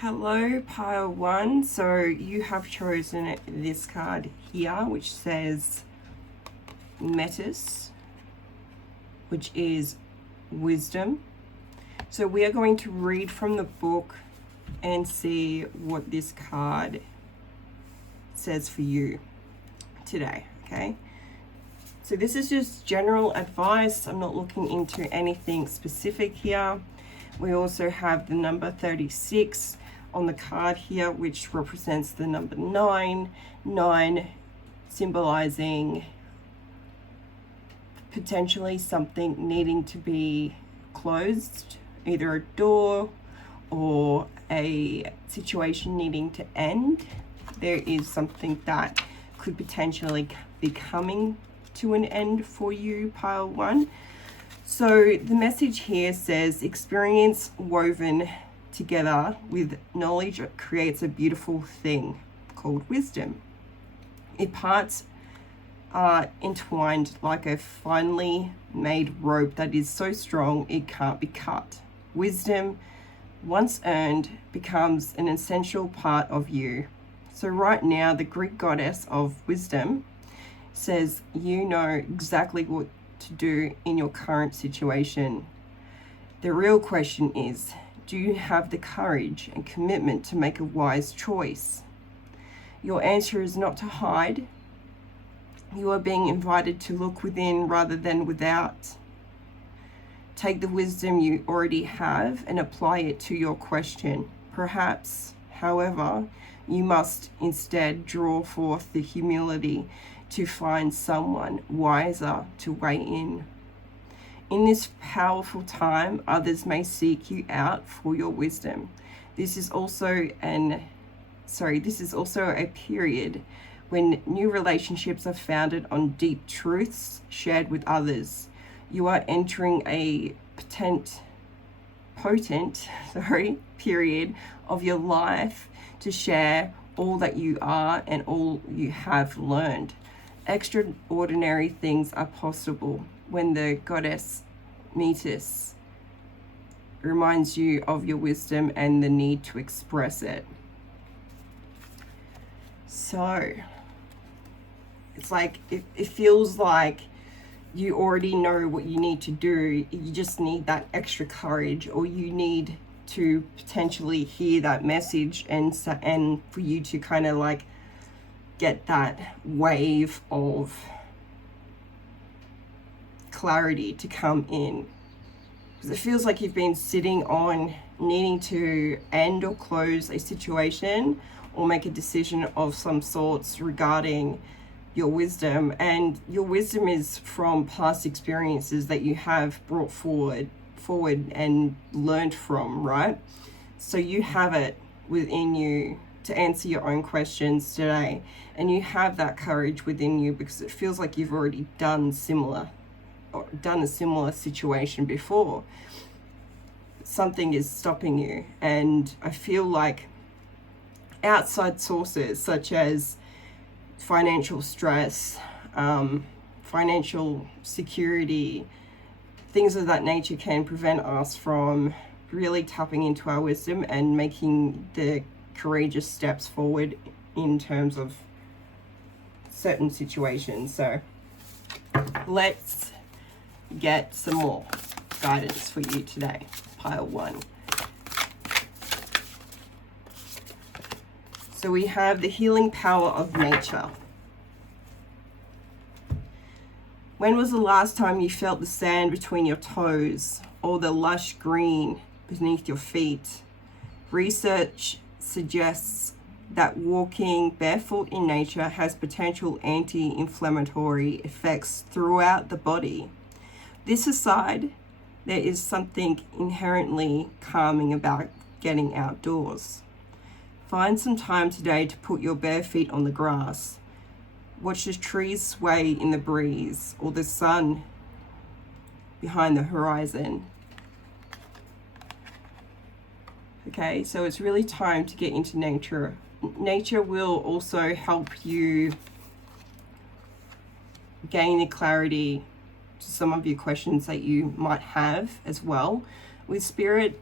Hello, pile one. So you have chosen this card here, which says Metis, which is wisdom. So we are going to read from the book and see what this card says for you today, okay? So this is just general advice. I'm not looking into anything specific here. We also have the number 36 on the card here, which represents the number 9 symbolizing potentially something needing to be closed, either a door or a situation needing to end. There is something that could potentially be coming to an end for you, pile one. So the message here says experience woven together with knowledge creates a beautiful thing called wisdom. Its parts are entwined like a finely made rope that is so strong it can't be cut. Wisdom, once earned, becomes an essential part of you. So right now, the Greek goddess of wisdom says you know exactly what to do in your current situation. The real question is, do you have the courage and commitment to make a wise choice? Your answer is not to hide. You are being invited to look within rather than without. Take the wisdom you already have and apply it to your question. Perhaps, however, you must instead draw forth the humility to find someone wiser to weigh in. In this powerful time, others may seek you out for your wisdom. This is also a period when new relationships are founded on deep truths shared with others. You are entering a potent period of your life to share all that you are and all you have learned. Extraordinary things are possible when the goddess Metis reminds you of your wisdom and the need to express it. So it's like it feels like you already know what you need to do. You just need that extra courage, or you need to potentially hear that message and for you to kind of like get that wave of clarity to come in, because it feels like you've been sitting on needing to end or close a situation or make a decision of some sorts regarding your wisdom. And your wisdom is from past experiences that you have brought forward and learned from, right? So you have it within you to answer your own questions today, and you have that courage within you because it feels like you've already done a similar situation before. Something is stopping you, and I feel like outside sources such as financial stress, financial security, things of that nature can prevent us from really tapping into our wisdom and making the courageous steps forward in terms of certain situations. So let's get some more guidance for you today, pile one. So we have the healing power of nature. When was the last time you felt the sand between your toes or the lush green beneath your feet? Research suggests that walking barefoot in nature has potential anti-inflammatory effects throughout the body. This aside, there is something inherently calming about getting outdoors. Find some time today to put your bare feet on the grass. Watch the trees sway in the breeze or the sun behind the horizon. Okay, so it's really time to get into nature. Nature will also help you gain the clarity to some of your questions that you might have as well. With spirit,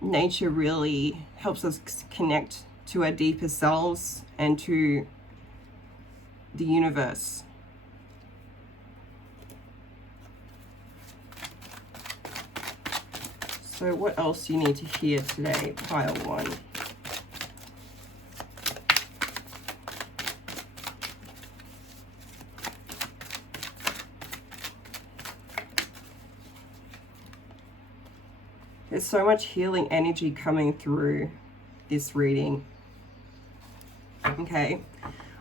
nature really helps us connect to our deeper selves and to the universe. So what else do you need to hear today, pile 1? There's so much healing energy coming through this reading. Okay.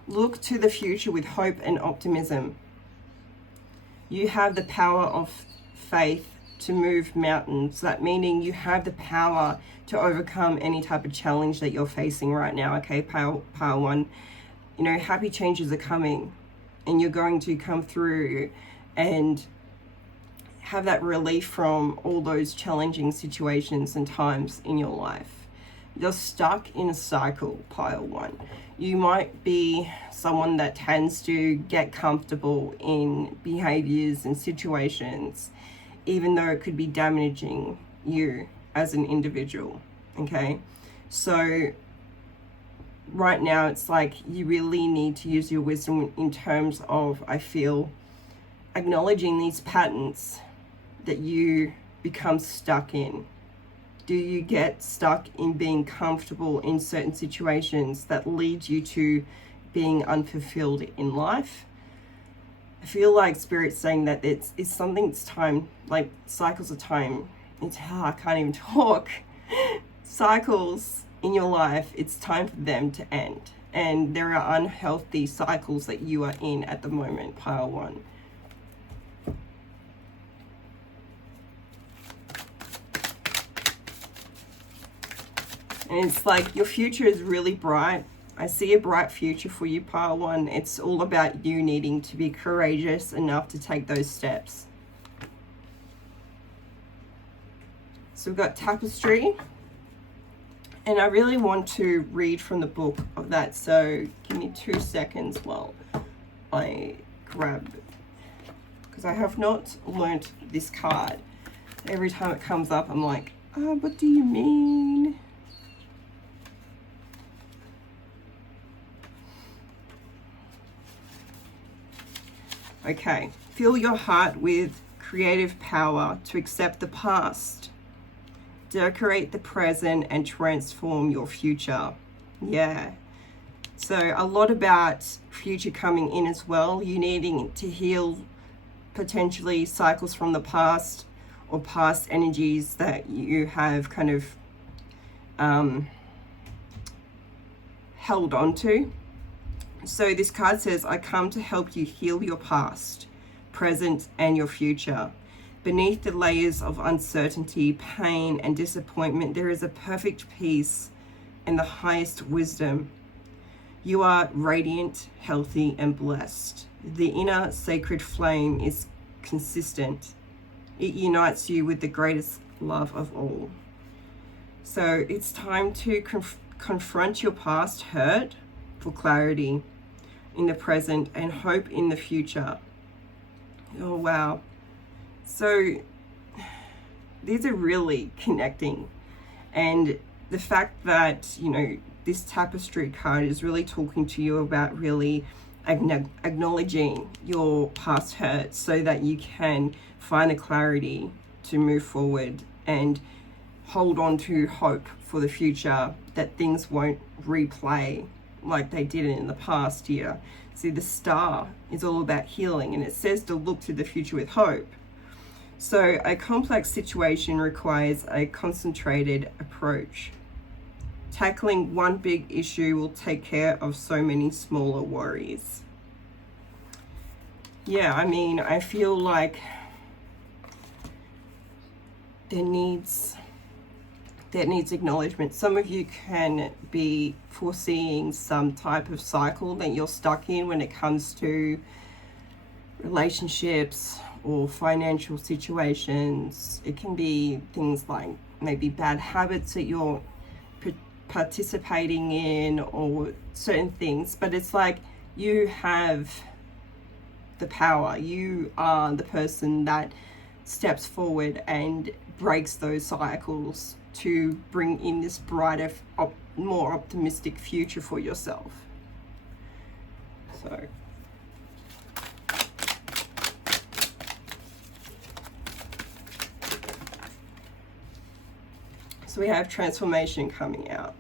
Look to the future with hope and optimism. You have the power of faith to move mountains. That meaning you have the power to overcome any type of challenge that you're facing right now. Okay, pile 1. You know, happy changes are coming, and you're going to come through and have that relief from all those challenging situations and times in your life. You're stuck in a cycle, pile 1. You might be someone that tends to get comfortable in behaviors and situations, even though it could be damaging you as an individual. Okay, so right now it's like you really need to use your wisdom in terms of, I feel, acknowledging these patterns that you become stuck in. Do you get stuck in being comfortable in certain situations that lead you to being unfulfilled in life? I feel like Spirit's saying that it's something, it's time, like cycles of time. I can't even talk. Cycles in your life, it's time for them to end. And there are unhealthy cycles that you are in at the moment, pile 1. And it's like your future is really bright. I see a bright future for you, pile 1. It's all about you needing to be courageous enough to take those steps. So we've got tapestry. And I really want to read from the book of that. So give me 2 seconds while I grab, because I have not learnt this card. Every time it comes up, I'm like, what do you mean? Okay, fill your heart with creative power to accept the past, decorate the present, and transform your future. Yeah. So a lot about future coming in as well. You needing to heal potentially cycles from the past or past energies that you have kind of held on to. So this card says, I come to help you heal your past, present, and your future. Beneath the layers of uncertainty, pain, and disappointment, there is a perfect peace and the highest wisdom. You are radiant, healthy, and blessed. The inner sacred flame is consistent. It unites you with the greatest love of all. So it's time to confront your past hurt for clarity in the present and hope in the future. Oh, wow. So these are really connecting. And the fact that, you know, this tapestry card is really talking to you about really acknowledging your past hurt so that you can find the clarity to move forward and hold on to hope for the future, that things won't replay like they did in the past year. See, the star is all about healing, and it says to look to the future with hope. So a complex situation requires a concentrated approach. Tackling one big issue will take care of so many smaller worries. Yeah, I mean, I feel like there needs acknowledgement. Some of you can be foreseeing some type of cycle that you're stuck in when it comes to relationships or financial situations. It can be things like maybe bad habits that you're participating in or certain things, but it's like you have the power. You are the person that steps forward and breaks those cycles to bring in this brighter, more optimistic future for yourself. So we have transformation coming out.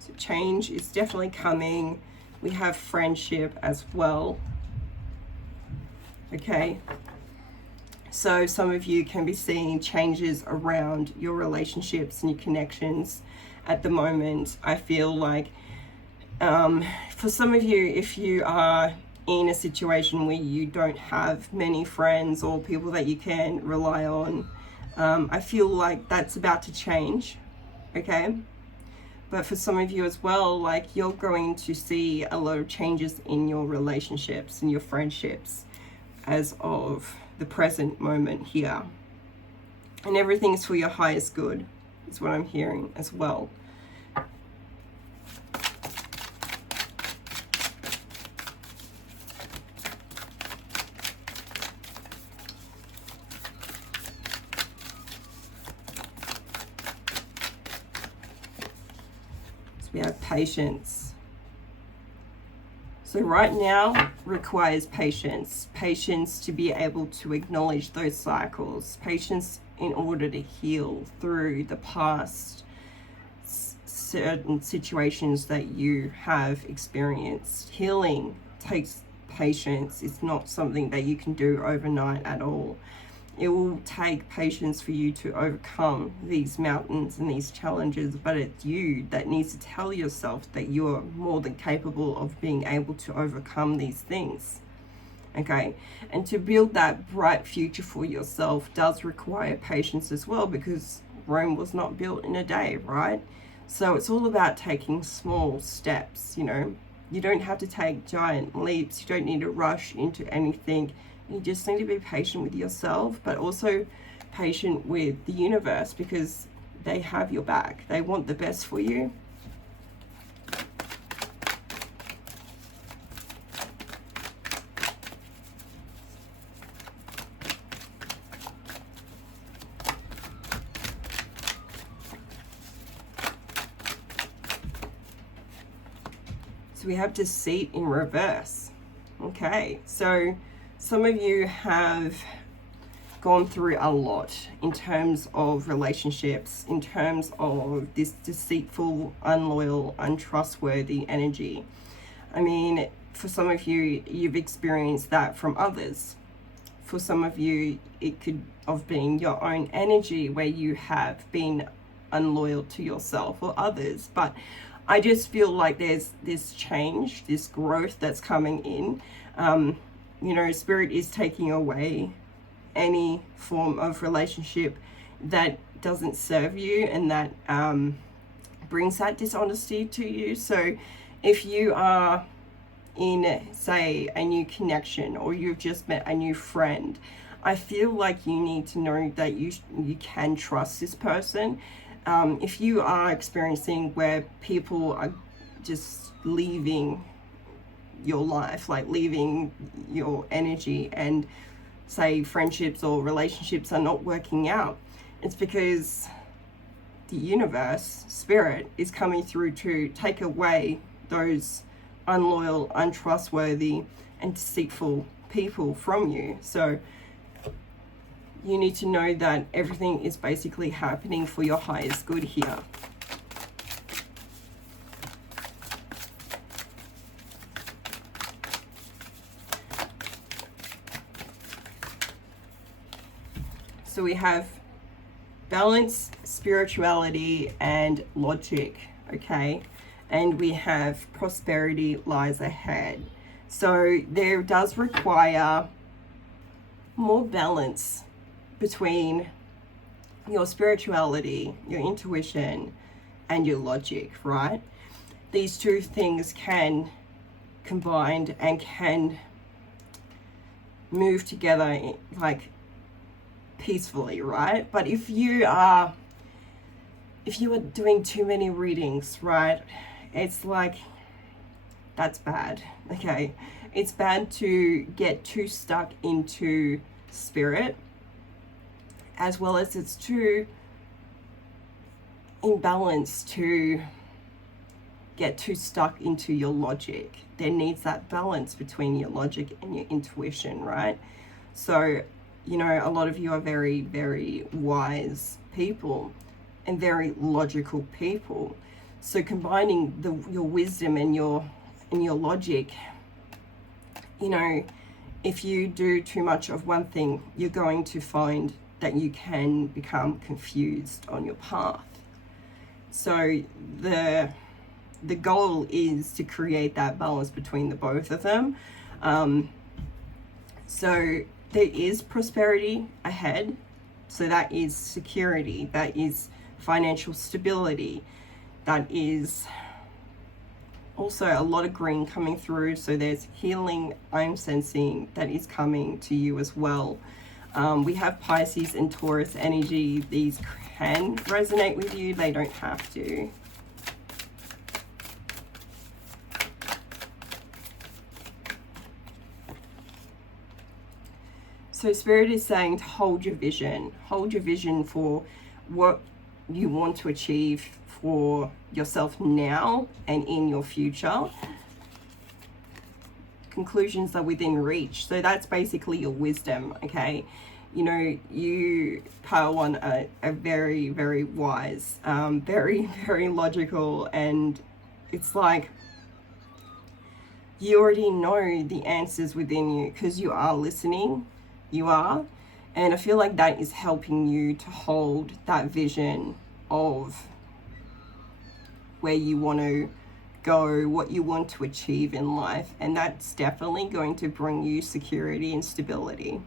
So change is definitely coming. We have friendship as well. Okay. So some of you can be seeing changes around your relationships and your connections at the moment. I feel like for some of you, if you are in a situation where you don't have many friends or people that you can rely on, I feel like that's about to change, okay? But for some of you as well, like you're going to see a lot of changes in your relationships and your friendships as of the present moment here. And everything's for your highest good, is what I'm hearing as well. We have patience. So right now requires patience. Patience to be able to acknowledge those cycles. Patience in order to heal through the past certain situations that you have experienced. Healing takes patience. It's not something that you can do overnight at all. It will take patience for you to overcome these mountains and these challenges, but it's you that needs to tell yourself that you are more than capable of being able to overcome these things. Okay, and to build that bright future for yourself does require patience as well, because Rome was not built in a day, right? So it's all about taking small steps. You know, you don't have to take giant leaps. You don't need to rush into anything. You just need to be patient with yourself, but also patient with the universe, because they have your back. They want the best for you. So we have deceit in reverse. Okay, so some of you have gone through a lot in terms of relationships, in terms of this deceitful, unloyal, untrustworthy energy. I mean, for some of you, you've experienced that from others. For some of you, it could have been your own energy where you have been unloyal to yourself or others. But I just feel like there's this change, this growth that's coming in. You know, Spirit is taking away any form of relationship that doesn't serve you and that brings that dishonesty to you. So if you are in, say, a new connection, or you've just met a new friend, I feel like you need to know that you can trust this person. If you are experiencing where people are just leaving your life, like leaving your energy, and say friendships or relationships are not working out, it's because the universe, Spirit, is coming through to take away those unloyal, untrustworthy, and deceitful people from you. So you need to know that everything is basically happening for your highest good here. So we have balance, spirituality, and logic, okay? And we have prosperity lies ahead. So there does require more balance between your spirituality, your intuition, and your logic, right? These two things can combine and can move together like peacefully, right? But if you are doing too many readings, right, it's like, that's bad, okay? It's bad to get too stuck into spirit as well as it's too imbalanced to get too stuck into your logic. There needs that balance between your logic and your intuition, right? So, you know, a lot of you are very, very wise people and very logical people. So combining your wisdom and your logic, you know, if you do too much of one thing, you're going to find that you can become confused on your path. So the goal is to create that balance between the both of them. So there is prosperity ahead. So that is security, that is financial stability, that is also a lot of green coming through. So there's healing I'm sensing that is coming to you as well. We have Pisces and Taurus energy. These can resonate with you, they don't have to. So Spirit is saying to hold your vision for what you want to achieve for yourself now and in your future. Conclusions are within reach. So that's basically your wisdom, okay? You know, you, Pile One, are very, very wise, very, very logical, and it's like you already know the answers within you because you are listening. You are, and I feel like that is helping you to hold that vision of where you want to go, what you want to achieve in life, and that's definitely going to bring you security and stability.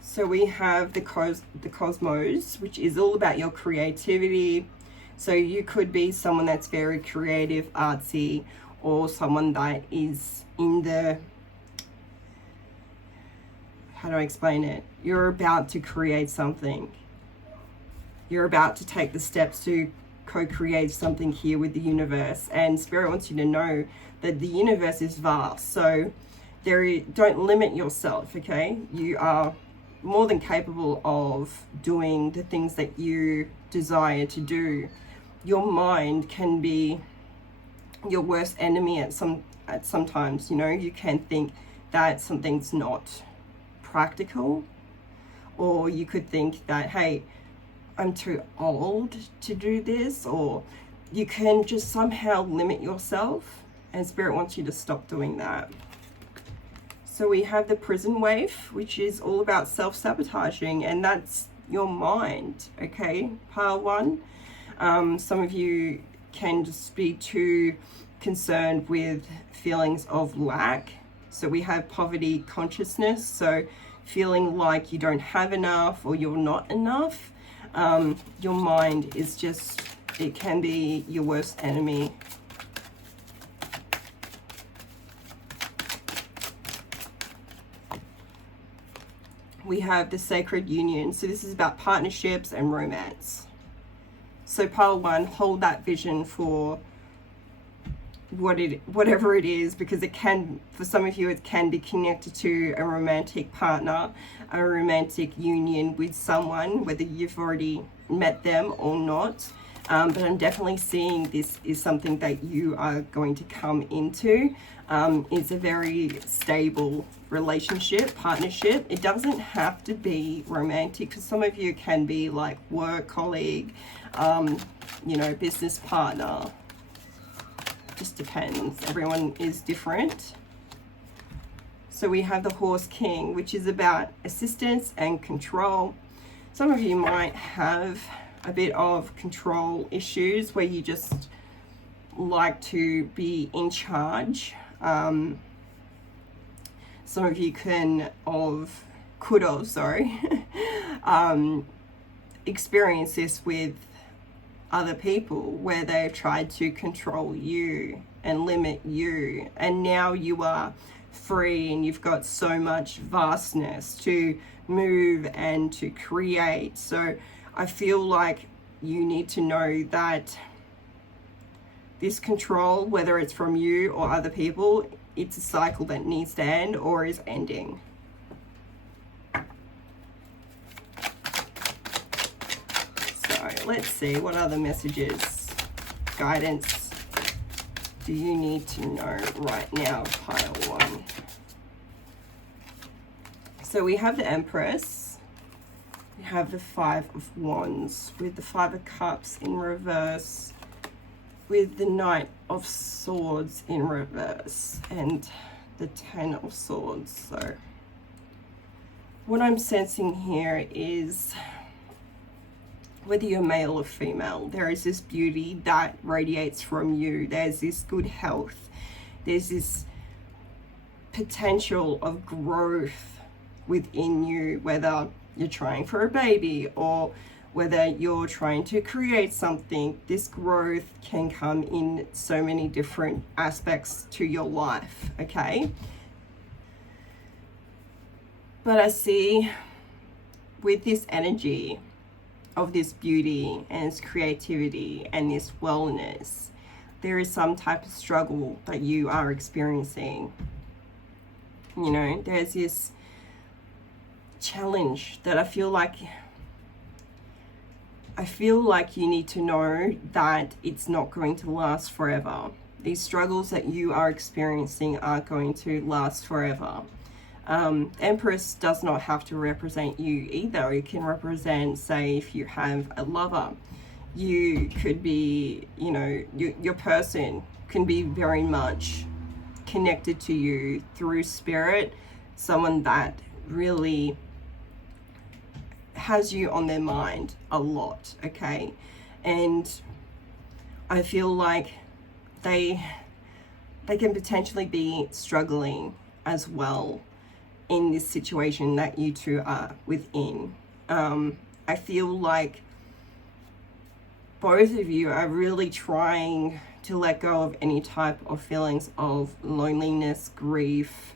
So we have the cosmos, which is all about your creativity. So you could be someone that's very creative, artsy, or someone that is in the, how do I explain it? You're about to create something. You're about to take the steps to co-create something here with the universe. And Spirit wants you to know that the universe is vast. So don't limit yourself, okay? You are more than capable of doing the things that you desire to do. Your mind can be your worst enemy at sometimes, you know. You can think that something's not practical, or you could think that, hey, I'm too old to do this, or you can just somehow limit yourself, and Spirit wants you to stop doing that. So we have the prison wave, which is all about self-sabotaging, and that's your mind, okay, Pile One. Some of you can just be too concerned with feelings of lack. So we have poverty consciousness, so feeling like you don't have enough or you're not enough. Your mind is just, it can be your worst enemy. We have the sacred union. So this is about partnerships and romance. So Pile One, hold that vision for whatever it is, because it can, for some of you, it can be connected to a romantic partner, a romantic union with someone, whether you've already met them or not. But I'm definitely seeing this is something that you are going to come into. It's a very stable relationship, partnership. It doesn't have to be romantic, because some of you can be like work colleague, you know, business partner. Just depends. Everyone is different. So we have the Horse King, which is about assistance and control. Some of you might have a bit of control issues where you just like to be in charge. Some of you could have experienced this with other people, where they've tried to control you and limit you, and now you are free and you've got so much vastness to move and to create. So I feel like you need to know that this control, whether it's from you or other people, it's a cycle that needs to end or is ending. So let's see, what other messages, guidance do you need to know right now, pile one? So we have the Empress, we have the Five of Wands with the Five of Cups in reverse, with the Knight of Swords in reverse, and the Ten of Swords. So what I'm sensing here is, whether you're male or female, there is this beauty that radiates from you. There's this good health. There's this potential of growth within you, whether you're trying for a baby or whether you're trying to create something. This growth can come in so many different aspects to your life, okay? But I see with this energy of this beauty and this creativity and this wellness, there is some type of struggle that you are experiencing. You know, there's this challenge that I feel like you need to know that it's not going to last forever. These struggles that you are experiencing aren't going to last forever. Empress does not have to represent you either. It can represent, say, if you have a lover, you could be, you know, your person can be very much connected to you through spirit, someone that really has you on their mind a lot, okay? And I feel like they can potentially be struggling as well in this situation that you two are within. I feel like both of you are really trying to let go of any type of feelings of loneliness, grief,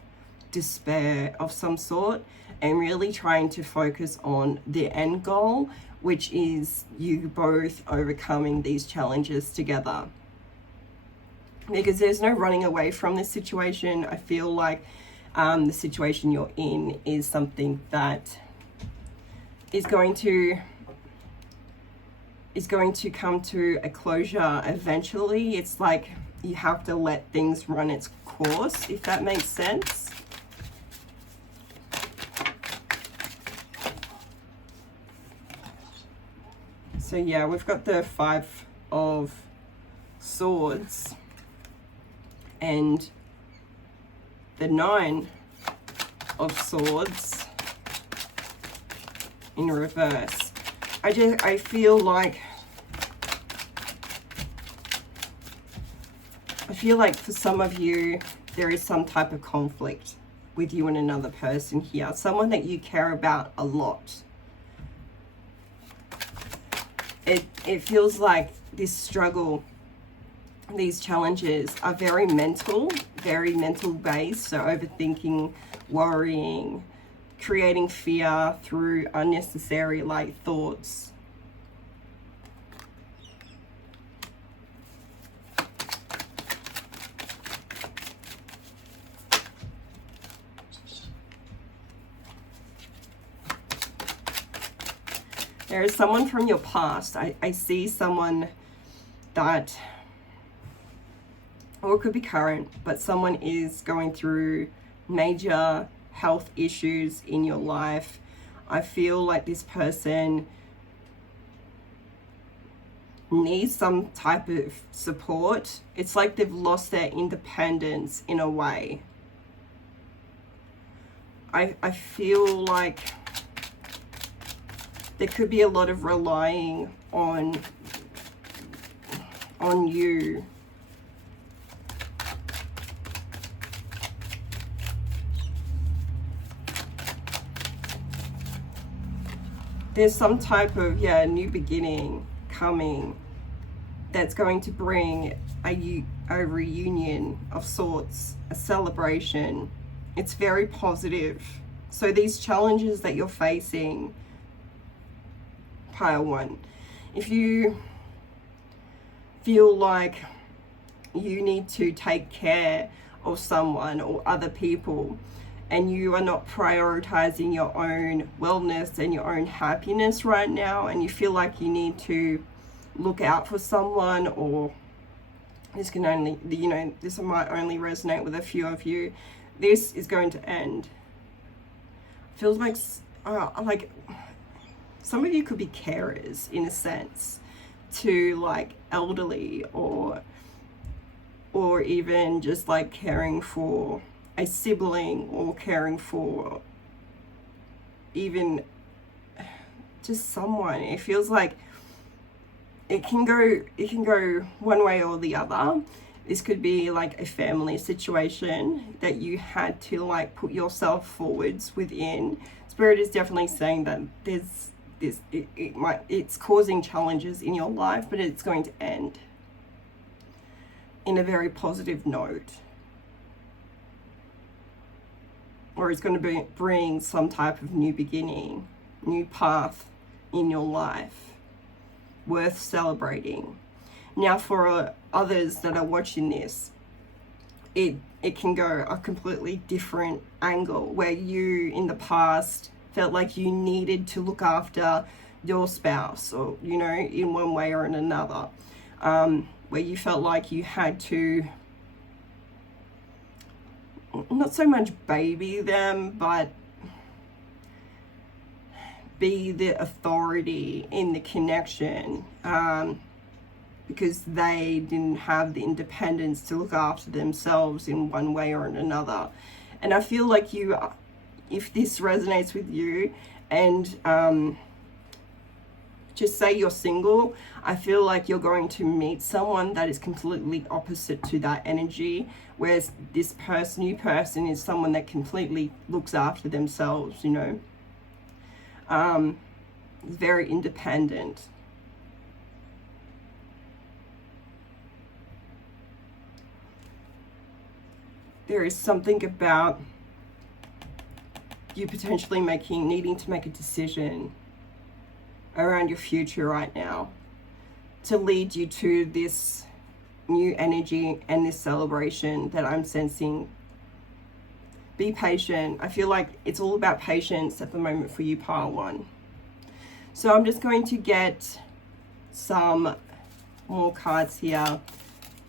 despair of some sort, and really trying to focus on the end goal, which is you both overcoming these challenges together. Because there's no running away from this situation. I feel like the situation you're in is something that is going to come to a closure eventually. It's like you have to let things run its course, if that makes sense. So yeah, we've got the Five of Swords and the Nine of Swords in reverse. I feel like for some of you there is some type of conflict with you and another person here, someone that you care about a lot. It feels like this struggle, these challenges are very mental based, so overthinking, worrying, creating fear through unnecessary thoughts. There is someone from your past. I see someone that, or it could be current, but someone is going through major health issues in your life. I feel like this person needs some type of support. It's like they've lost their independence in a way. I feel like there could be a lot of relying on you. There's some type of, new beginning coming that's going to bring a reunion of sorts, a celebration. It's very positive. So these challenges that you're facing, pile one, if you feel like you need to take care of someone or other people, and you are not prioritizing your own wellness and your own happiness right now, and you feel like you need to look out for someone, or this can only, you know, this might only resonate with a few of you, this is going to end. Feels like some of you could be carers in a sense to like elderly, or even just like caring for a sibling, or caring for even just someone. It feels like it can go one way or the other. This could be like a family situation that you had to like put yourself forwards within. Spirit is definitely saying that there's this, it's causing challenges in your life, but it's going to end in a very positive note, or it's going to bring some type of new beginning, new path in your life, worth celebrating. Now for others that are watching this, it can go a completely different angle, where you in the past felt like you needed to look after your spouse, or, you know, in one way or in another, where you felt like you had to not so much baby them, but be the authority in the connection, because they didn't have the independence to look after themselves in one way or in another. And I feel like you, if this resonates with you, and just say you're single, I feel like you're going to meet someone that is completely opposite to that energy, whereas this new person is someone that completely looks after themselves, you know, very independent. There is something about you potentially needing to make a decision around your future right now to lead you to this new energy and this celebration that I'm sensing. Be patient. I feel like it's all about patience at the moment for you, pile one. So I'm just going to get some more cards here.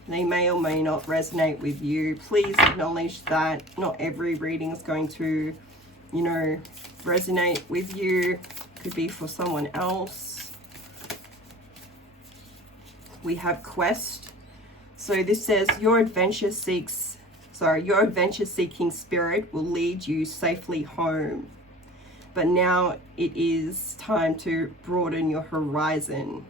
They may or may not resonate with you. Please acknowledge that not every reading is going to, you know, resonate with you. Could be for someone else. We have quest. So this says your adventure seeking spirit will lead you safely home. But now it is time to broaden your horizon.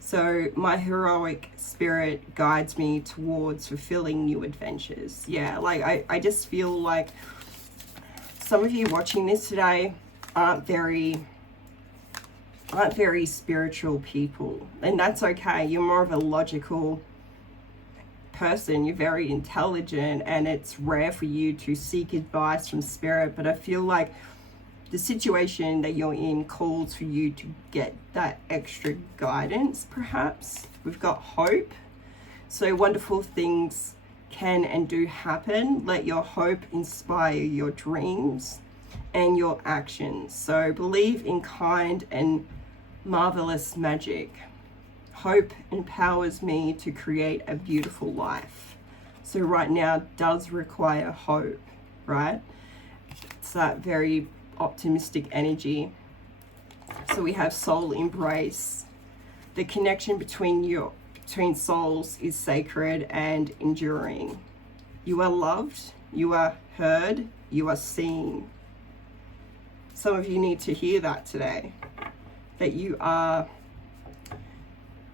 So my heroic spirit guides me towards fulfilling new adventures. Yeah, like I just feel like some of you watching this today aren't very spiritual people, and that's okay. You're more of a logical person. You're very intelligent, and it's rare for you to seek advice from spirit, but I feel like the situation that you're in calls for you to get that extra guidance. Perhaps we've got hope, so wonderful things can and do happen. Let your hope inspire your dreams and your actions. So believe in kind and marvelous magic. Hope empowers me to create a beautiful life. So right now does require hope, right? It's that very optimistic energy. So we have soul embrace. The connection between souls is sacred and enduring. You are loved, you are heard, you are seen. Some of you need to hear that today, that you are,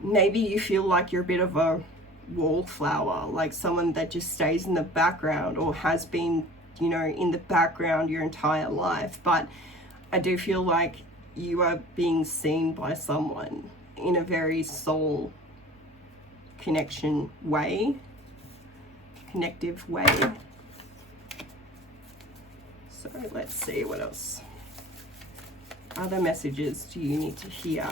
maybe you feel like you're a bit of a wallflower, like someone that just stays in the background, or has been, you know, in the background your entire life. But I do feel like you are being seen by someone in a very soul connective way. So let's see what else. Other messages do you need to hear?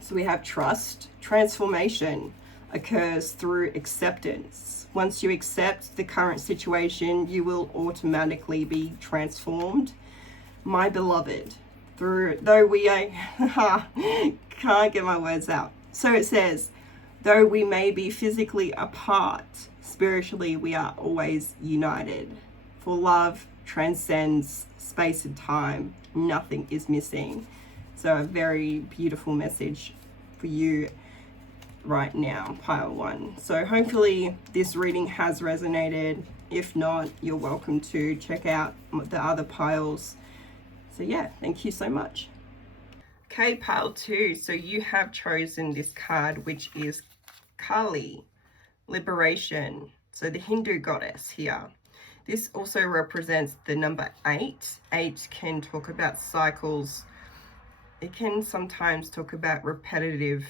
So we have trust. Transformation occurs through acceptance. Once you accept the current situation, you will automatically be transformed. My beloved, though we can't get my words out. So it says, though we may be physically apart, spiritually we are always united. For love transcends space and time. Nothing is missing. So a very beautiful message for you right now, pile 1. So hopefully this reading has resonated. If not, you're welcome to check out the other piles. So yeah, thank you so much. Okay, pile 2. So you have chosen this card, which is Kali, liberation. So the Hindu goddess here. This also represents the number 8. 8 can talk about cycles. It can sometimes talk about repetitive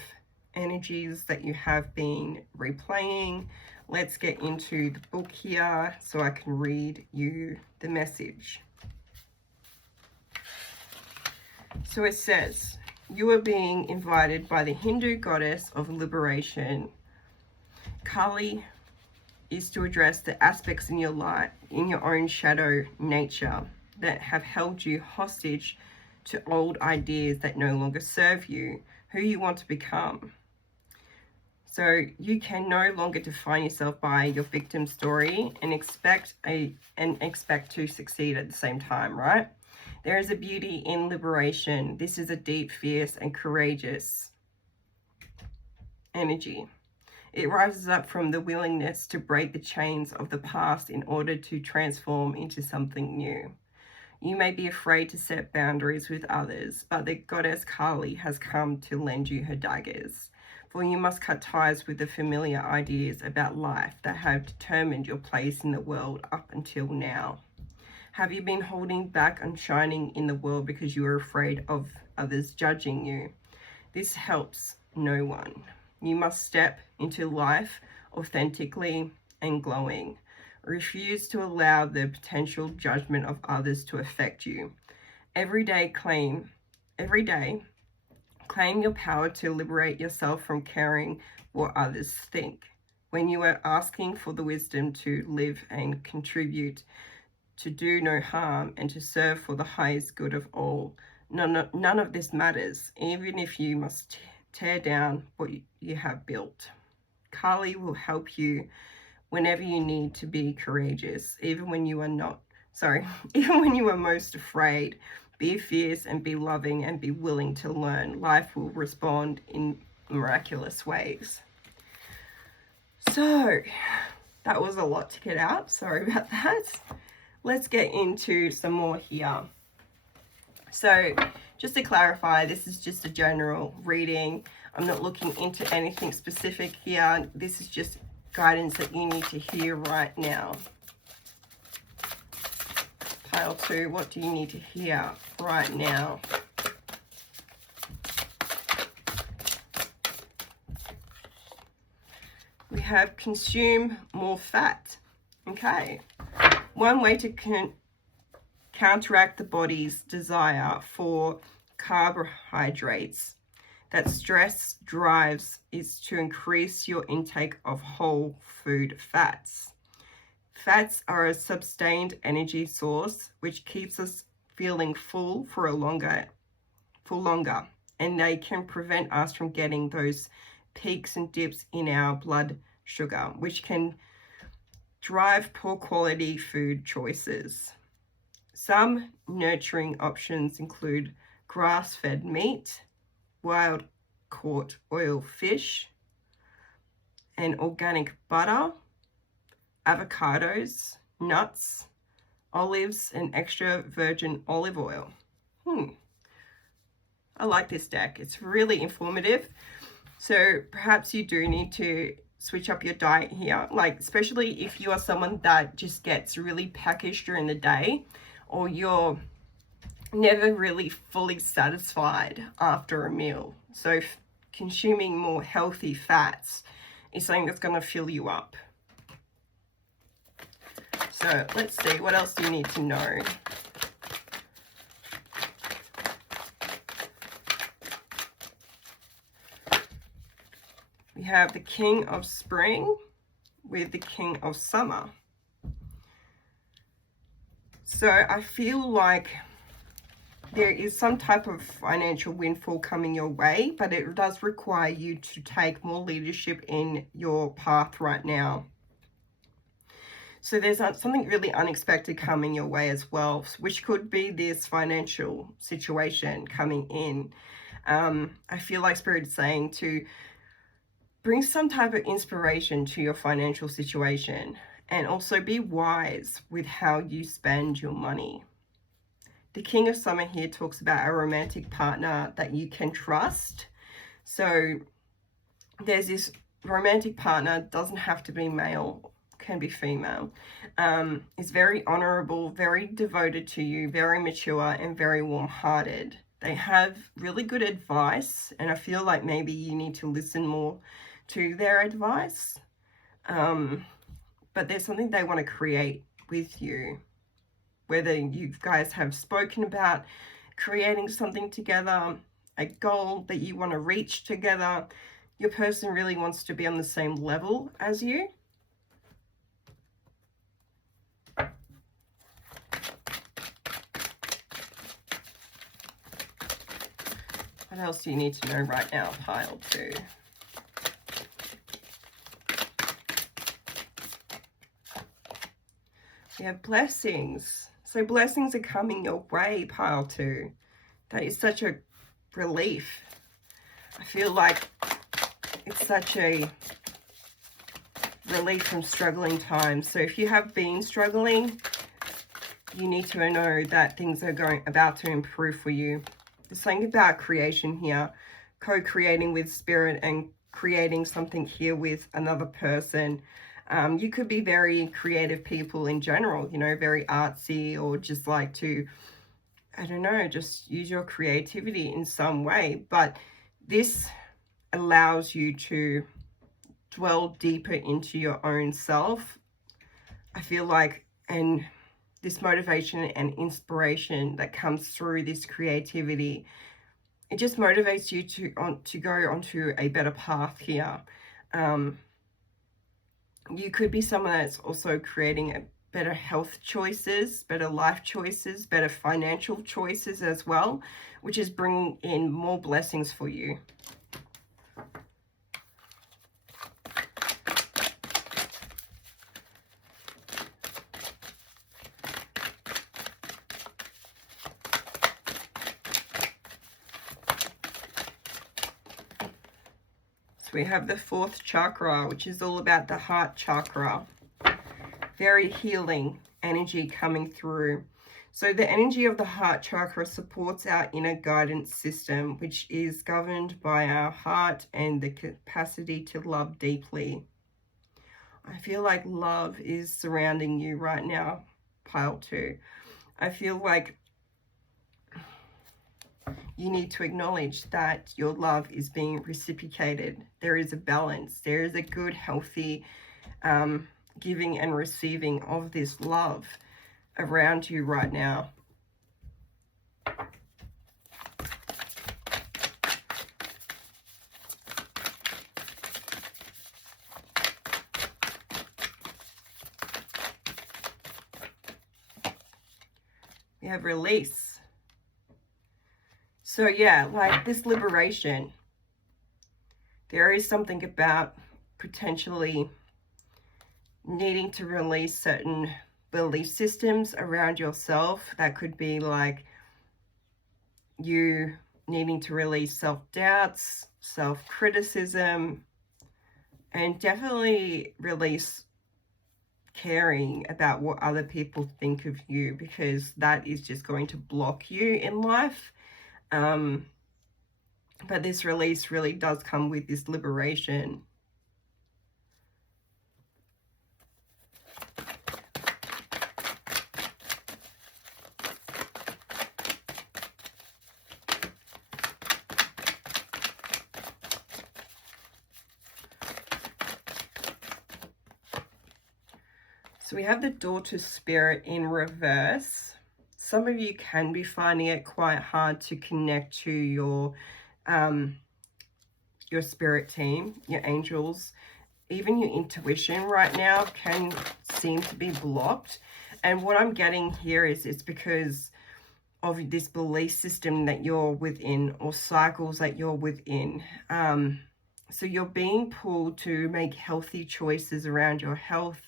energies that you have been replaying. Let's get into the book here so I can read you the message. So it says, you are being invited by the Hindu goddess of liberation. Kali is to address the aspects in your life, in your own shadow nature, that have held you hostage to old ideas that no longer serve you, who you want to become. So you can no longer define yourself by your victim story and expect to succeed at the same time, right? There is a beauty in liberation. This is a deep, fierce, and courageous energy. It rises up from the willingness to break the chains of the past in order to transform into something new. You may be afraid to set boundaries with others, but the goddess Kali has come to lend you her daggers. For you must cut ties with the familiar ideas about life that have determined your place in the world up until now. Have you been holding back on shining in the world because you are afraid of others judging you? This helps no one. You must step into life authentically and glowing. Refuse to allow the potential judgment of others to affect you. Every day claim your power to liberate yourself from caring what others think. When you are asking for the wisdom to live and contribute, to do no harm, and to serve for the highest good of all, none of this matters, even if you must tear down what you have built. Kali will help you whenever you need to be courageous, even when you are most afraid. Be fierce and be loving and be willing to learn. Life will respond in miraculous ways. So that was a lot to get out. Sorry about that. Let's get into some more here. So just to clarify, this is just a general reading. I'm not looking into anything specific here. This is just guidance that you need to hear right now. Pile 2, what do you need to hear right now? We have consume more fat. Okay. One way to counteract the body's desire for carbohydrates that stress drives is to increase your intake of whole food fats. Fats are a sustained energy source which keeps us feeling full for longer, and they can prevent us from getting those peaks and dips in our blood sugar, which can drive poor quality food choices. Some nurturing options include grass-fed meat, wild-caught oil fish, and organic butter, avocados, nuts, olives, and extra virgin olive oil. I like this deck. It's really informative. So perhaps you do need to switch up your diet here, like especially if you are someone that just gets really packaged during the day, or you're never really fully satisfied after a meal. So consuming more healthy fats is something that's going to fill you up. So let's see, what else do you need to know? We have the King of Spring with the King of Summer. So I feel like there is some type of financial windfall coming your way, but it does require you to take more leadership in your path right now. So there's something really unexpected coming your way as well, which could be this financial situation coming in. I feel like Spirit is saying to bring some type of inspiration to your financial situation, and also be wise with how you spend your money. The King of Summer here talks about a romantic partner that you can trust. So there's this romantic partner, doesn't have to be male, can be female, is very honorable, very devoted to you, very mature and very warm-hearted. They have really good advice, and I feel like maybe you need to listen more to their advice. But there's something they want to create with you, whether you guys have spoken about creating something together, a goal that you want to reach together. Your person really wants to be on the same level as you. What else do you need to know right now, pile 2? We have blessings. So blessings are coming your way, pile 2. That is such a relief. I feel like it's such a relief from struggling times. So if you have been struggling, you need to know that things are about to improve for you. There's something about creation here, co-creating with Spirit and creating something here with another person. You could be very creative people in general, you know, very artsy, or just like to, I don't know, just use your creativity in some way. But this allows you to dwell deeper into your own self, I feel like, and this motivation and inspiration that comes through this creativity, it just motivates you to go onto a better path here. You could be someone that's also creating better health choices, better life choices, better financial choices as well, which is bringing in more blessings for you. We have the 4th chakra, which is all about the heart chakra. Very healing energy coming through. So the energy of the heart chakra supports our inner guidance system, which is governed by our heart and the capacity to love deeply. I feel like love is surrounding you right now, pile 2. I feel like you need to acknowledge that your love is being reciprocated. There is a balance. There is a good, healthy giving and receiving of this love around you right now. We have release. So yeah, like this liberation, there is something about potentially needing to release certain belief systems around yourself. That could be like you needing to release self-doubts, self-criticism, and definitely release caring about what other people think of you, because that is just going to block you in life. But this release really does come with this liberation. So we have the Daughter Spirit in reverse. Some of you can be finding it quite hard to connect to your spirit team, your angels. Even your intuition right now can seem to be blocked. And what I'm getting here is it's because of this belief system that you're within, or cycles that you're within. So you're being pulled to make healthy choices around your health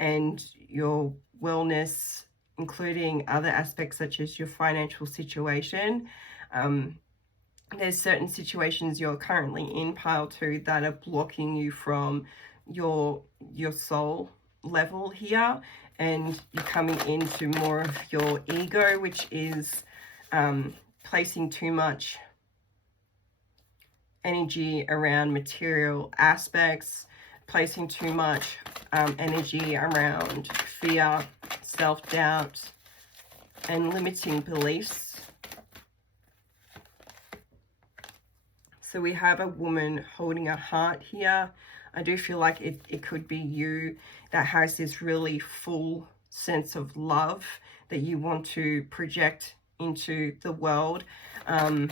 and your wellness, including other aspects such as your financial situation. There's certain situations you're currently in, pile 2, that are blocking you from your soul level here, and you're coming into more of your ego, which is placing too much energy around material aspects, placing too much energy around fear, self-doubt, and limiting beliefs. So we have a woman holding a heart here. I do feel like it could be you that has this really full sense of love that you want to project into the world. I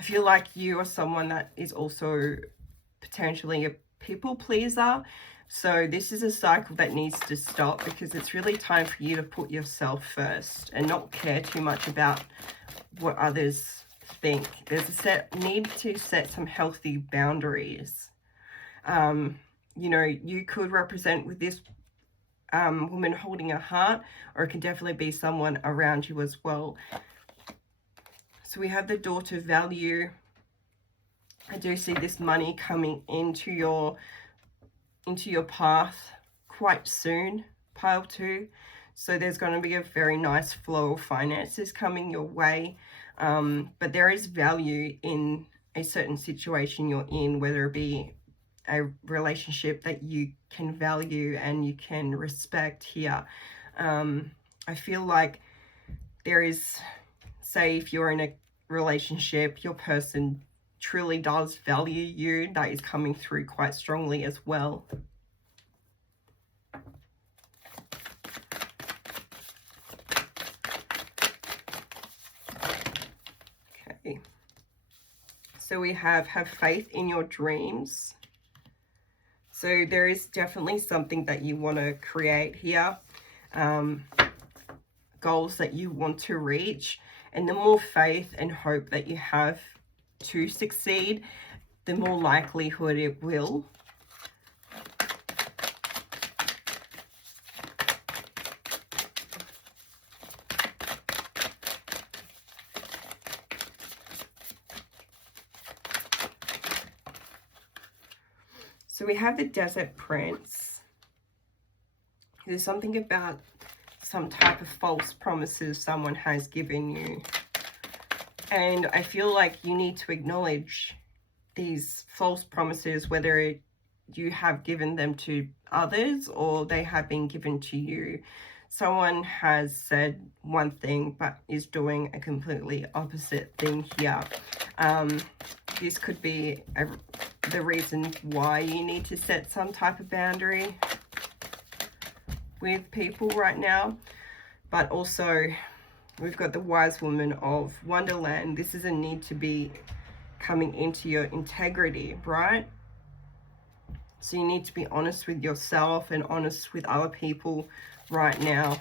feel like you are someone that is also potentially a people pleaser. So this is a cycle that needs to stop, because it's really time for you to put yourself first and not care too much about what others think. There's a need to set some healthy boundaries. You know, you could represent with this woman holding a heart, or it can definitely be someone around you as well. So we have the daughter value. I do see this money coming into your path quite soon, pile 2. So there's going to be a very nice flow of finances coming your way. But there is value in a certain situation you're in, whether it be a relationship that you can value and you can respect here. I feel like there is, say if you're in a relationship, your person truly does value you. That is coming through quite strongly as well. Okay. So we have faith in your dreams. So there is definitely something that you want to create here. Goals that you want to reach. And the more faith and hope that you have to succeed, the more likelihood it will. So we have the Desert Prince. There's something about some type of false promises someone has given you. And I feel like you need to acknowledge these false promises, whether you have given them to others or they have been given to you. Someone has said one thing but is doing a completely opposite thing here. This could be the reason why you need to set some type of boundary with people right now. But also we've got the Wise Woman of Wonderland. This is a need to be coming into your integrity, right? So you need to be honest with yourself and honest with other people right now.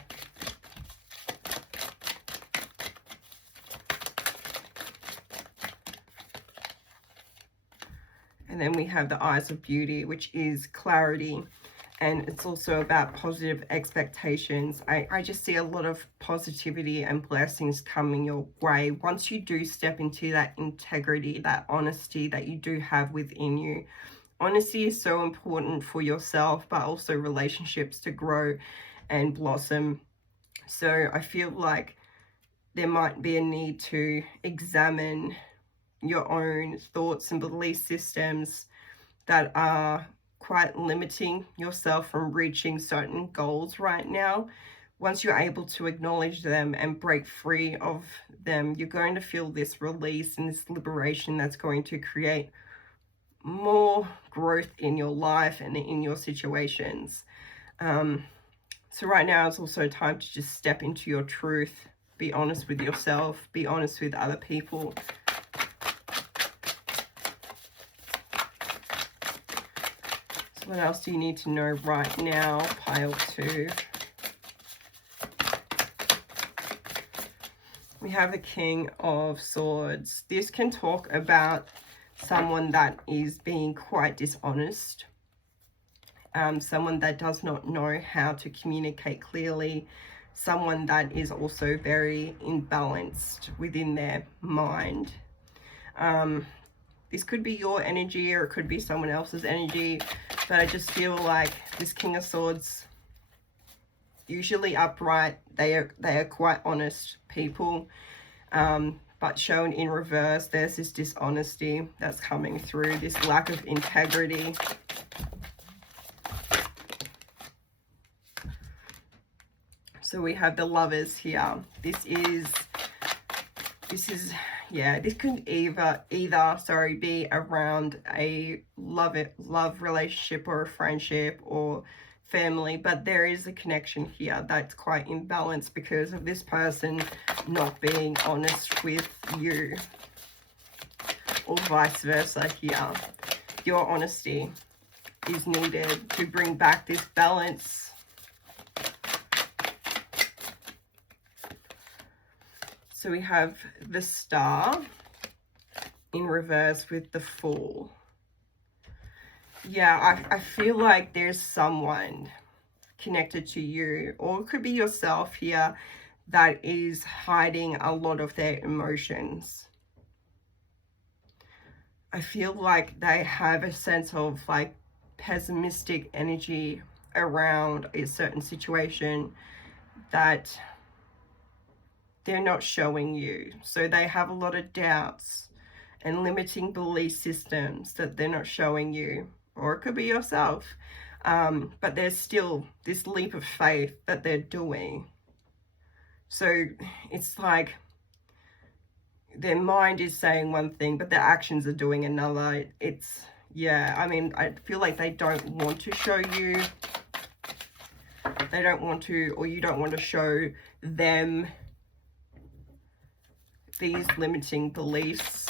And then we have the Eyes of Beauty, which is clarity. And it's also about positive expectations. I just see a lot of positivity and blessings coming your way once you do step into that integrity, that honesty that you do have within you. Honesty is so important for yourself, but also relationships to grow and blossom. So I feel like there might be a need to examine your own thoughts and belief systems that are quite limiting yourself from reaching certain goals right now. Once you're able to acknowledge them and break free of them, you're going to feel this release and this liberation that's going to create more growth in your life and in your situations. So right now it's also time to just step into your truth. Be honest with yourself. Be honest with other people. So what else do you need to know right now, pile 2? We have the King of Swords. This can talk about someone that is being quite dishonest. Someone that does not know how to communicate clearly. Someone that is also very imbalanced within their mind. This could be your energy or it could be someone else's energy. But I just feel like this King of Swords, usually upright, they are quite honest people, but shown in reverse, there's this dishonesty that's coming through, this lack of integrity. So we have the Lovers here. This could either be around a love relationship or a friendship or family, but there is a connection here that's quite imbalanced because of this person not being honest with you, or vice versa here. Your honesty is needed to bring back this balance. So we have the Star in reverse with the Fool. Yeah, I feel like there's someone connected to you, or it could be yourself here, that is hiding a lot of their emotions. I feel like they have a sense of like pessimistic energy around a certain situation that they're not showing you. So they have a lot of doubts and limiting belief systems that they're not showing you, or it could be yourself. But there's still this leap of faith that they're doing. So it's like their mind is saying one thing, but their actions are doing another. It's, yeah, I mean, I feel like they don't want to show you. They don't want to, or you don't want to show them these limiting beliefs.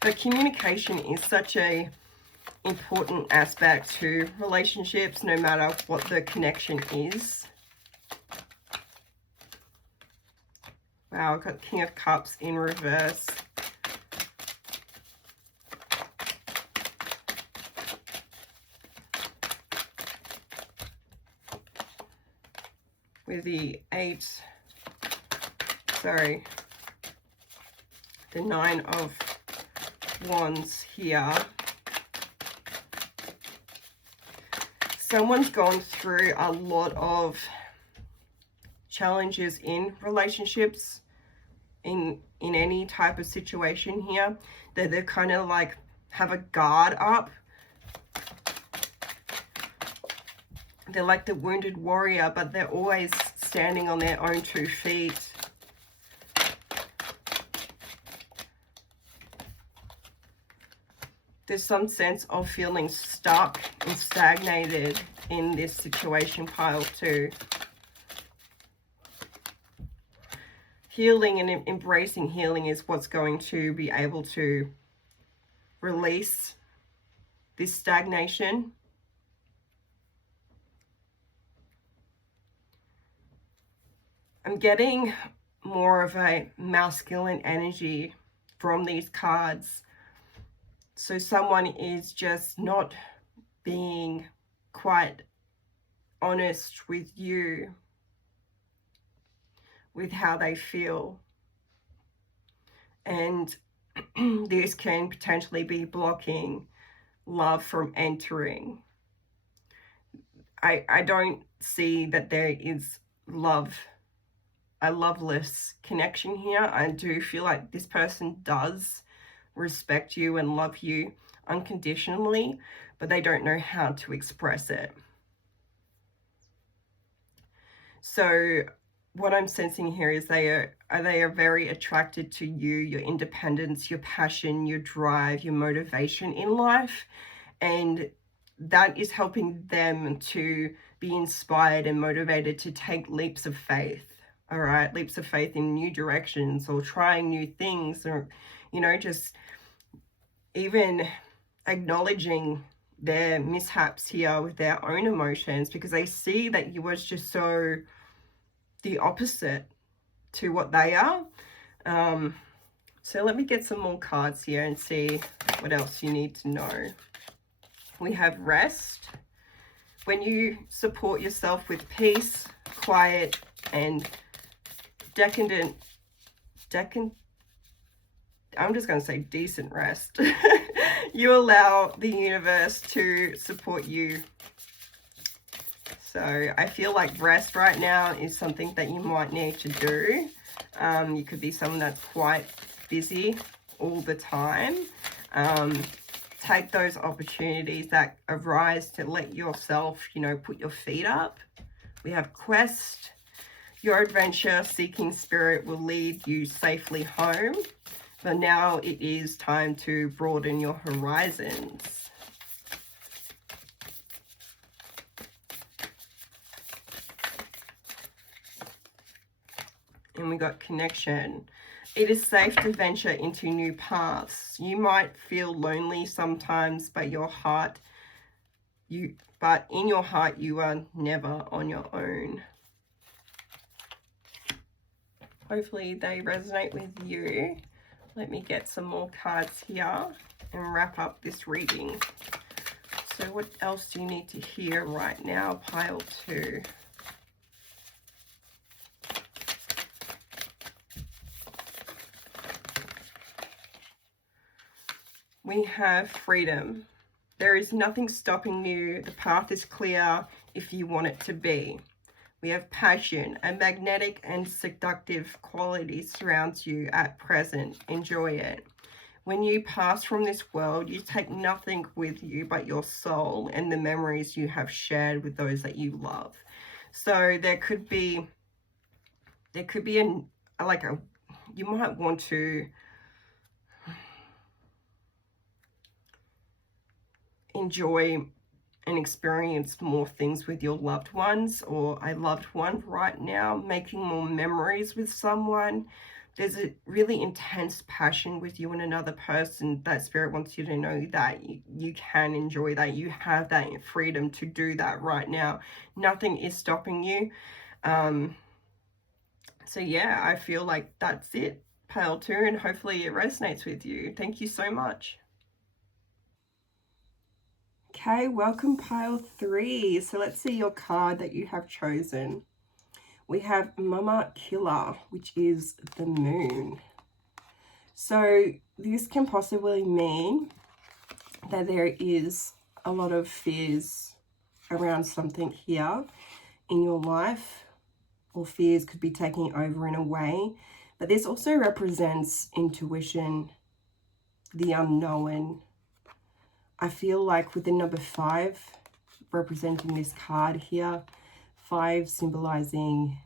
But communication is such a important aspect to relationships, no matter what the connection is. Wow, I've got King of Cups in reverse. With the the 9 of Wands here. Someone's gone through a lot of challenges in relationships, in any type of situation here, that they're kind of like have a guard up. They're like the wounded warrior, but they're always standing on their own 2 feet. There's some sense of feeling stuck and stagnated in this situation, pile 2. Healing and embracing healing is what's going to be able to release this stagnation. I'm getting more of a masculine energy from these cards. So someone is just not being quite honest with you, with how they feel. And this can potentially be blocking love from entering. I don't see that there is a loveless connection here. I do feel like this person does respect you and love you unconditionally, but they don't know how to express it. So what I'm sensing here is they are They are very attracted to you, your independence, your passion, your drive, your motivation in life. And that is helping them to be inspired and motivated to take leaps of faith. All right, leaps of faith in new directions or trying new things, or, you know, just even acknowledging their mishaps here with their own emotions, because they see that you was just so the opposite to what they are. So let me get some more cards here and see what else you need to know. We have rest. When you support yourself with peace, quiet, and I'm just going to say decent rest, you allow the universe to support you. So I feel like rest right now is something that you might need to do. You could be someone that's quite busy all the time. Take those opportunities that arise to let yourself, you know, put your feet up. We have quest. Your adventure-seeking spirit will lead you safely home. But now it is time to broaden your horizons. And we got connection. It is safe to venture into new paths. You might feel lonely sometimes, but in your heart, you are never on your own. Hopefully they resonate with you. Let me get some more cards here and wrap up this reading. So what else do you need to hear right now, pile 2? We have freedom. There is nothing stopping you. The path is clear if you want it to be. We have passion. A magnetic and seductive quality surrounds you at present. Enjoy it. When you pass from this world, you take nothing with you but your soul and the memories you have shared with those that you love. So there could be you might want to enjoy and experience more things with your loved ones or a loved one right now, making more memories with someone. There's a really intense passion with you and another person that spirit wants you to know that you can enjoy that. You have that freedom to do that right now. Nothing is stopping you. So yeah, I feel like that's it, pile 2, and hopefully it resonates with you. Thank you so much. Okay, welcome pile 3. So let's see your card that you have chosen. We have Mama Killer, which is the moon. So this can possibly mean that there is a lot of fears around something here in your life, or fears could be taking over in a way. But this also represents intuition, the unknown. I feel like with the number 5 representing this card here, 5 symbolizing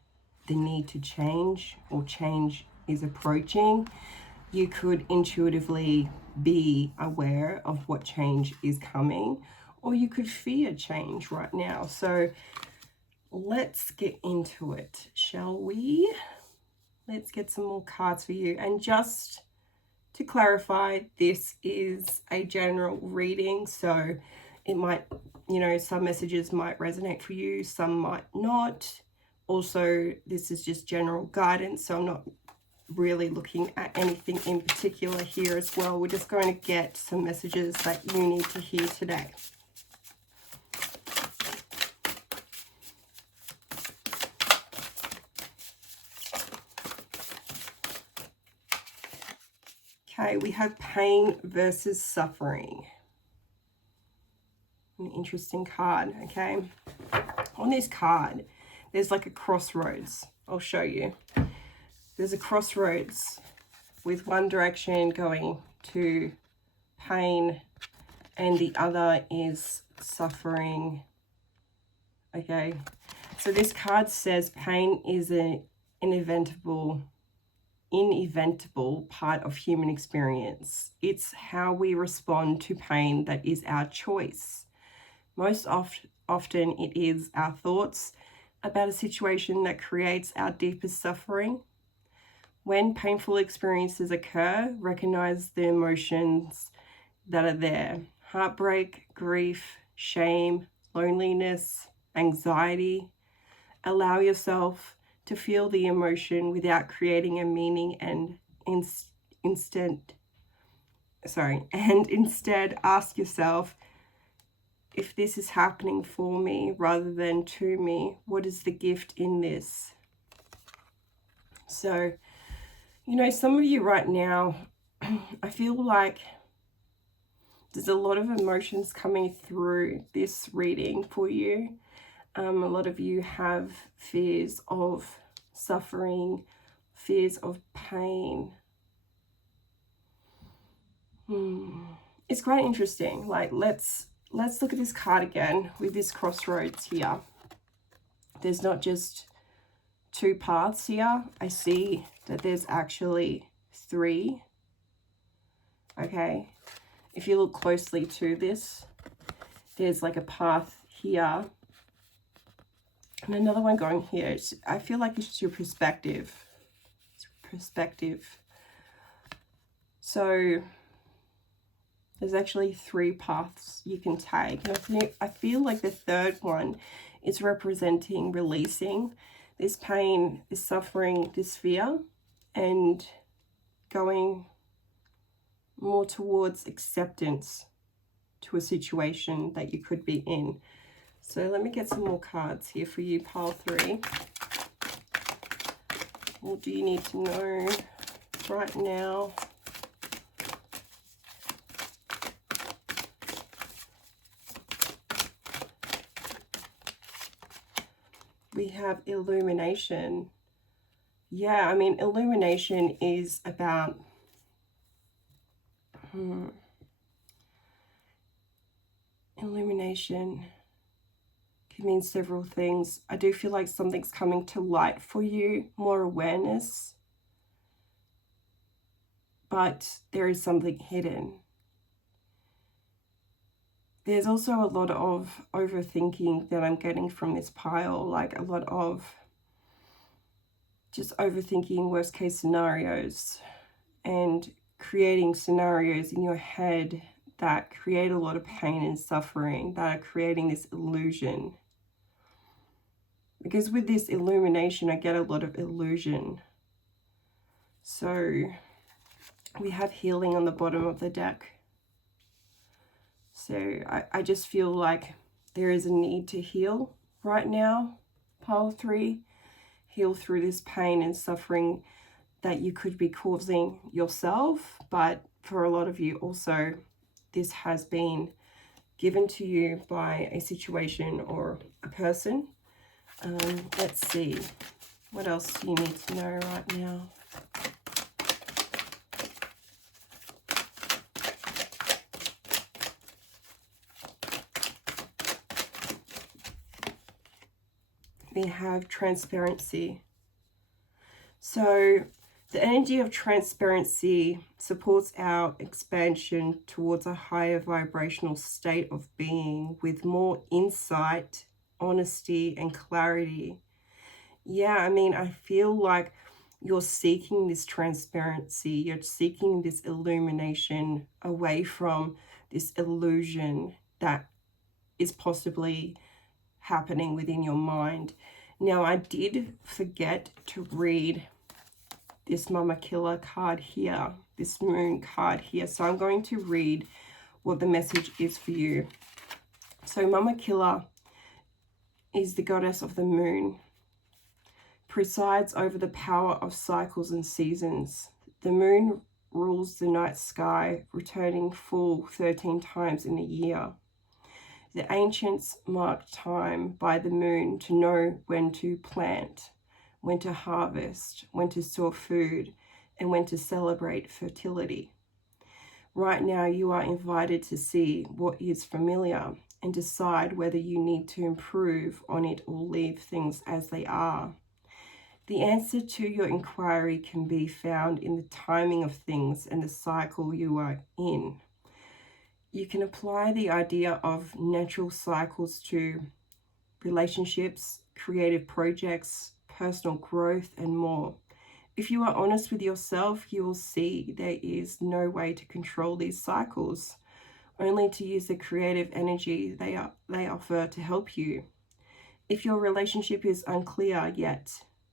the need to change, or change is approaching. You could intuitively be aware of what change is coming, or you could fear change right now. So let's get into it, shall we? Let's get some more cards for you. And just to clarify, this is a general reading, so it might, you know, some messages might resonate for you, some might not. Also, this is just general guidance, so I'm not really looking at anything in particular here as well. We're just going to get some messages that you need to hear today. Okay, we have pain versus suffering. An interesting card, okay? On this card, there's like a crossroads. I'll show you. There's a crossroads with one direction going to pain and the other is suffering, okay? So this card says pain is an inevitable inevitable part of human experience. It's how we respond to pain that is our choice. Most often it is our thoughts about a situation that creates our deepest suffering. When painful experiences occur, recognize the emotions that are there: heartbreak, grief, shame, loneliness, anxiety. Allow yourself to feel the emotion without creating a meaning, and instead ask yourself, if this is happening for me rather than to me, what is the gift in this? So, you know, some of you right now, I feel like there's a lot of emotions coming through this reading for you. A lot of you have fears of suffering, fears of pain. It's quite interesting. Like, let's look at this card again with this crossroads here. There's not just two paths here. I see that there's actually three. Okay, if you look closely to this, there's like a path here and another one going here. I feel like it's your perspective. So there's actually three paths you can take. And I feel like the third one is representing releasing this pain, this suffering, this fear, and going more towards acceptance to a situation that you could be in. So let me get some more cards here for you, pile 3. What do you need to know right now? We have illumination. Yeah, I mean, illumination is about illumination can mean several things. I do feel like something's coming to light for you, more awareness, but there is something hidden. There's also a lot of overthinking that I'm getting from this pile, like a lot of just overthinking worst case scenarios and creating scenarios in your head that create a lot of pain and suffering, that are creating this illusion. Because with this illumination, I get a lot of illusion. So we have healing on the bottom of the deck. So I just feel like there is a need to heal right now, pile 3. Heal through this pain and suffering that you could be causing yourself. But for a lot of you also, this has been given to you by a situation or a person. Let's see. What else do you need to know right now? We have transparency. So the energy of transparency supports our expansion towards a higher vibrational state of being with more insight, honesty, and clarity. Yeah, I mean, I feel like you're seeking this transparency, you're seeking this illumination away from this illusion that is possibly happening within your mind. Now, I did forget to read this Mama Killer card here, this Moon card here. So I'm going to read what the message is for you. So Mama Killer is the goddess of the moon, presides over the power of cycles and seasons. The moon rules the night sky, returning full 13 times in a year. The ancients marked time by the moon to know when to plant, when to harvest, when to store food, and when to celebrate fertility. Right now, you are invited to see what is familiar and decide whether you need to improve on it or leave things as they are. The answer to your inquiry can be found in the timing of things and the cycle you are in. You can apply the idea of natural cycles to relationships, creative projects, personal growth, and more. If you are honest with yourself, you will see there is no way to control these cycles, only to use the creative energy they offer to help you. If your relationship is unclear yet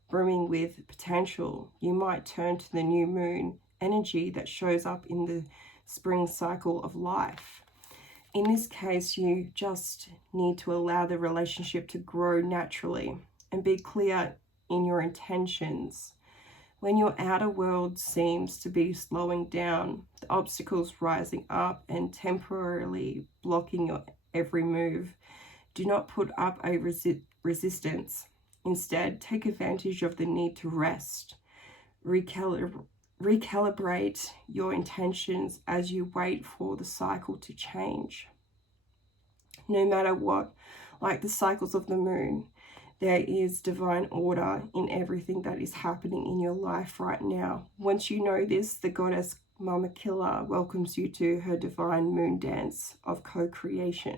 brimming with potential, you might turn to the new moon energy that shows up in the spring cycle of life. In this case, you just need to allow the relationship to grow naturally and be clear in your intentions. When your outer world seems to be slowing down, the obstacles rising up and temporarily blocking your every move, do not put up a resistance. Instead, take advantage of the need to rest. Recalibrate your intentions as you wait for the cycle to change. No matter what, like the cycles of the moon, there is divine order in everything that is happening in your life right now. Once you know this, the goddess Mama Killa welcomes you to her divine moon dance of co-creation.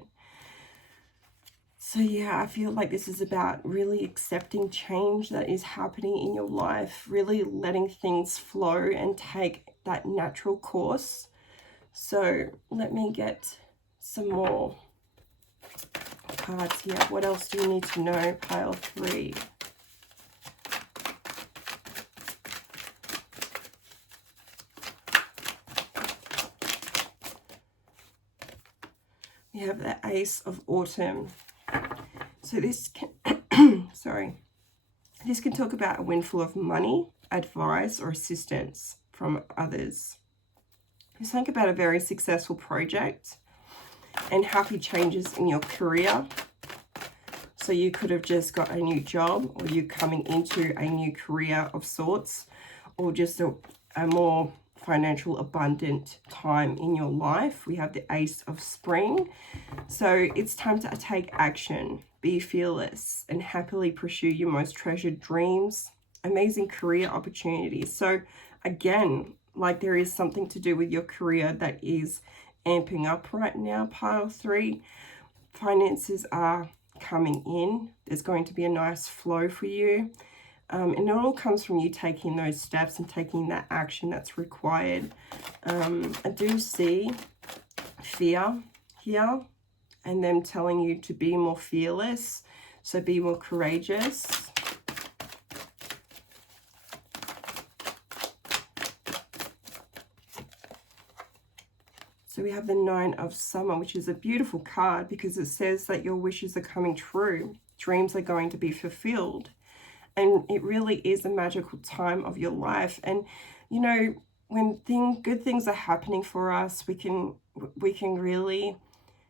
So yeah, I feel like this is about really accepting change that is happening in your life, really letting things flow and take that natural course. So let me get some more cards here. What else do you need to know, pile 3? We have the Ace of Autumn. So this can, this can talk about a windfall of money, advice, or assistance from others. Just think about a very successful project and happy changes in your career. So you could have just got a new job, or you coming into a new career of sorts, or just a more financial abundant time in your life. We have the Ace of Spring. So it's time to take action, be fearless, and happily pursue your most treasured dreams, amazing career opportunities. So again, like there is something to do with your career that is amping up right now, pile 3. Finances are coming in. There's going to be a nice flow for you. And it all comes from you taking those steps and taking that action that's required. I do see fear here and them telling you to be more fearless. So be more courageous. So we have the 9 of Summer, which is a beautiful card because it says that your wishes are coming true. Dreams are going to be fulfilled. And it really is a magical time of your life. And, you know, when good things are happening for us, we can really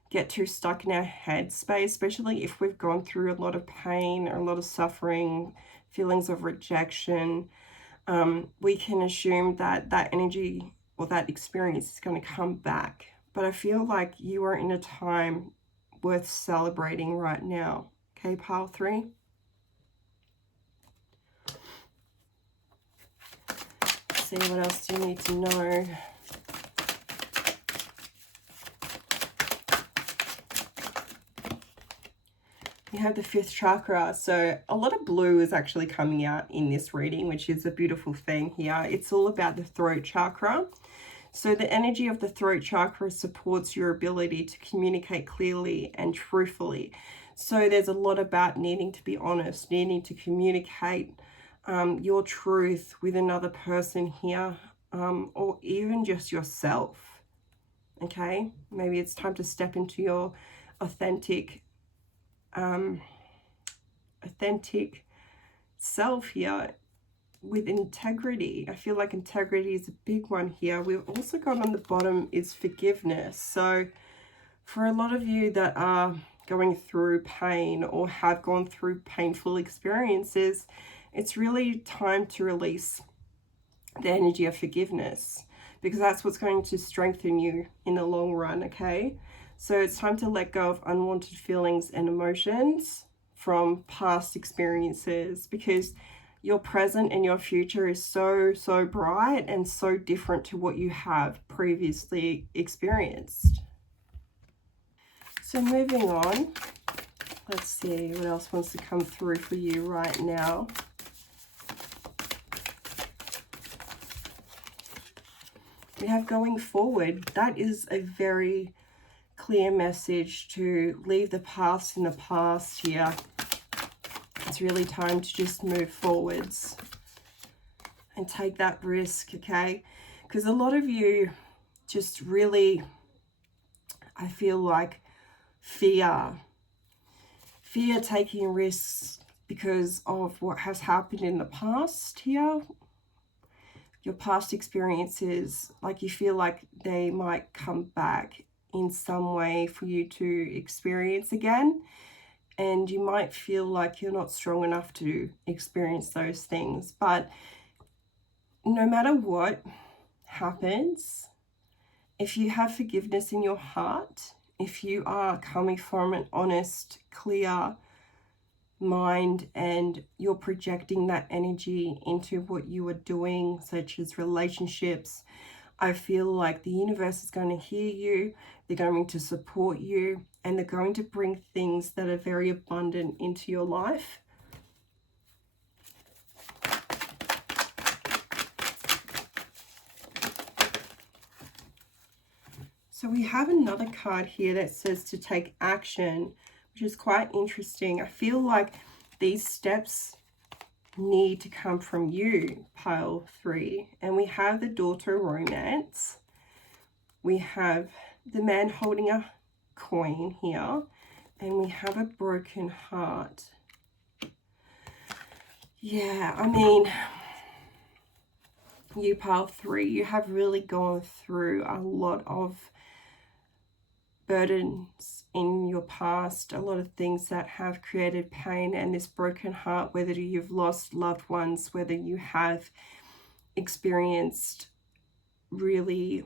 get too stuck in our head space, especially if we've gone through a lot of pain or a lot of suffering, feelings of rejection. We can assume that that energy or that experience is going to come back. But I feel like you are in a time worth celebrating right now. Okay, pile 3. See, what else do you need to know? You have the 5th chakra. So a lot of blue is actually coming out in this reading, which is a beautiful thing here. It's all about the throat chakra. So the energy of the throat chakra supports your ability to communicate clearly and truthfully. So there's a lot about needing to be honest, needing to communicate your truth with another person here, or even just yourself. Okay, maybe it's time to step into your authentic self here with integrity. I feel like integrity is a big one here. We've also got on the bottom is forgiveness. So for a lot of you that are going through pain or have gone through painful experiences, it's really time to release the energy of forgiveness, because that's what's going to strengthen you in the long run, okay? So it's time to let go of unwanted feelings and emotions from past experiences, because Your present and your future is so, so bright and so different to what you have previously experienced. So moving on, let's see what else wants to come through for you right now. We have going forward. That is a very clear message to leave the past in the past here. It's really time to just move forwards and take that risk, okay? Because a lot of you just really, I feel like, fear taking risks because of what has happened in the past here. Your past experiences, like you feel like they might come back in some way for you to experience again. And you might feel like you're not strong enough to experience those things. But no matter what happens, if you have forgiveness in your heart, if you are coming from an honest, clear mind and you're projecting that energy into what you are doing, such as relationships, I feel like the universe is going to hear you, they're going to support you, and they're going to bring things that are very abundant into your life. So we have another card here that says to take action, which is quite interesting. I feel like these steps need to come from you, pile 3. And we have the daughter romance. We have the man holding a coin here. And we have a broken heart. Yeah, I mean, you, pile 3, you have really gone through a lot of burdens in your past, a lot of things that have created pain and this broken heart, whether you've lost loved ones, whether you have experienced really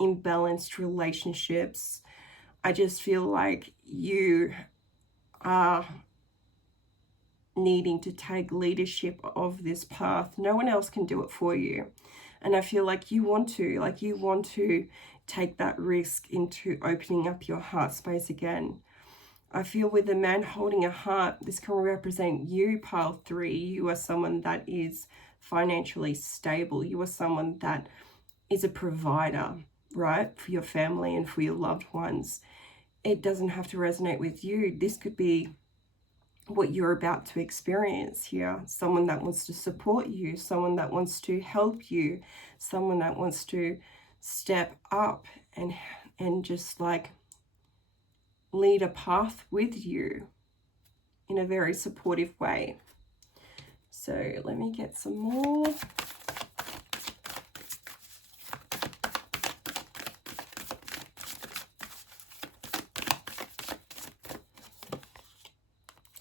imbalanced relationships. I just feel like you are needing to take leadership of this path. No one else can do it for you. And I feel like you want to take that risk into opening up your heart space again. I feel with the man holding a heart, this can represent you, pile 3. You are someone that is financially stable. You are someone that is a provider, right, for your family and for your loved ones. It doesn't have to resonate with you. This could be what you're about to experience here. Someone that wants to support you, someone that wants to help you, someone that wants to step up and just like lead a path with you in a very supportive way. So let me get some more.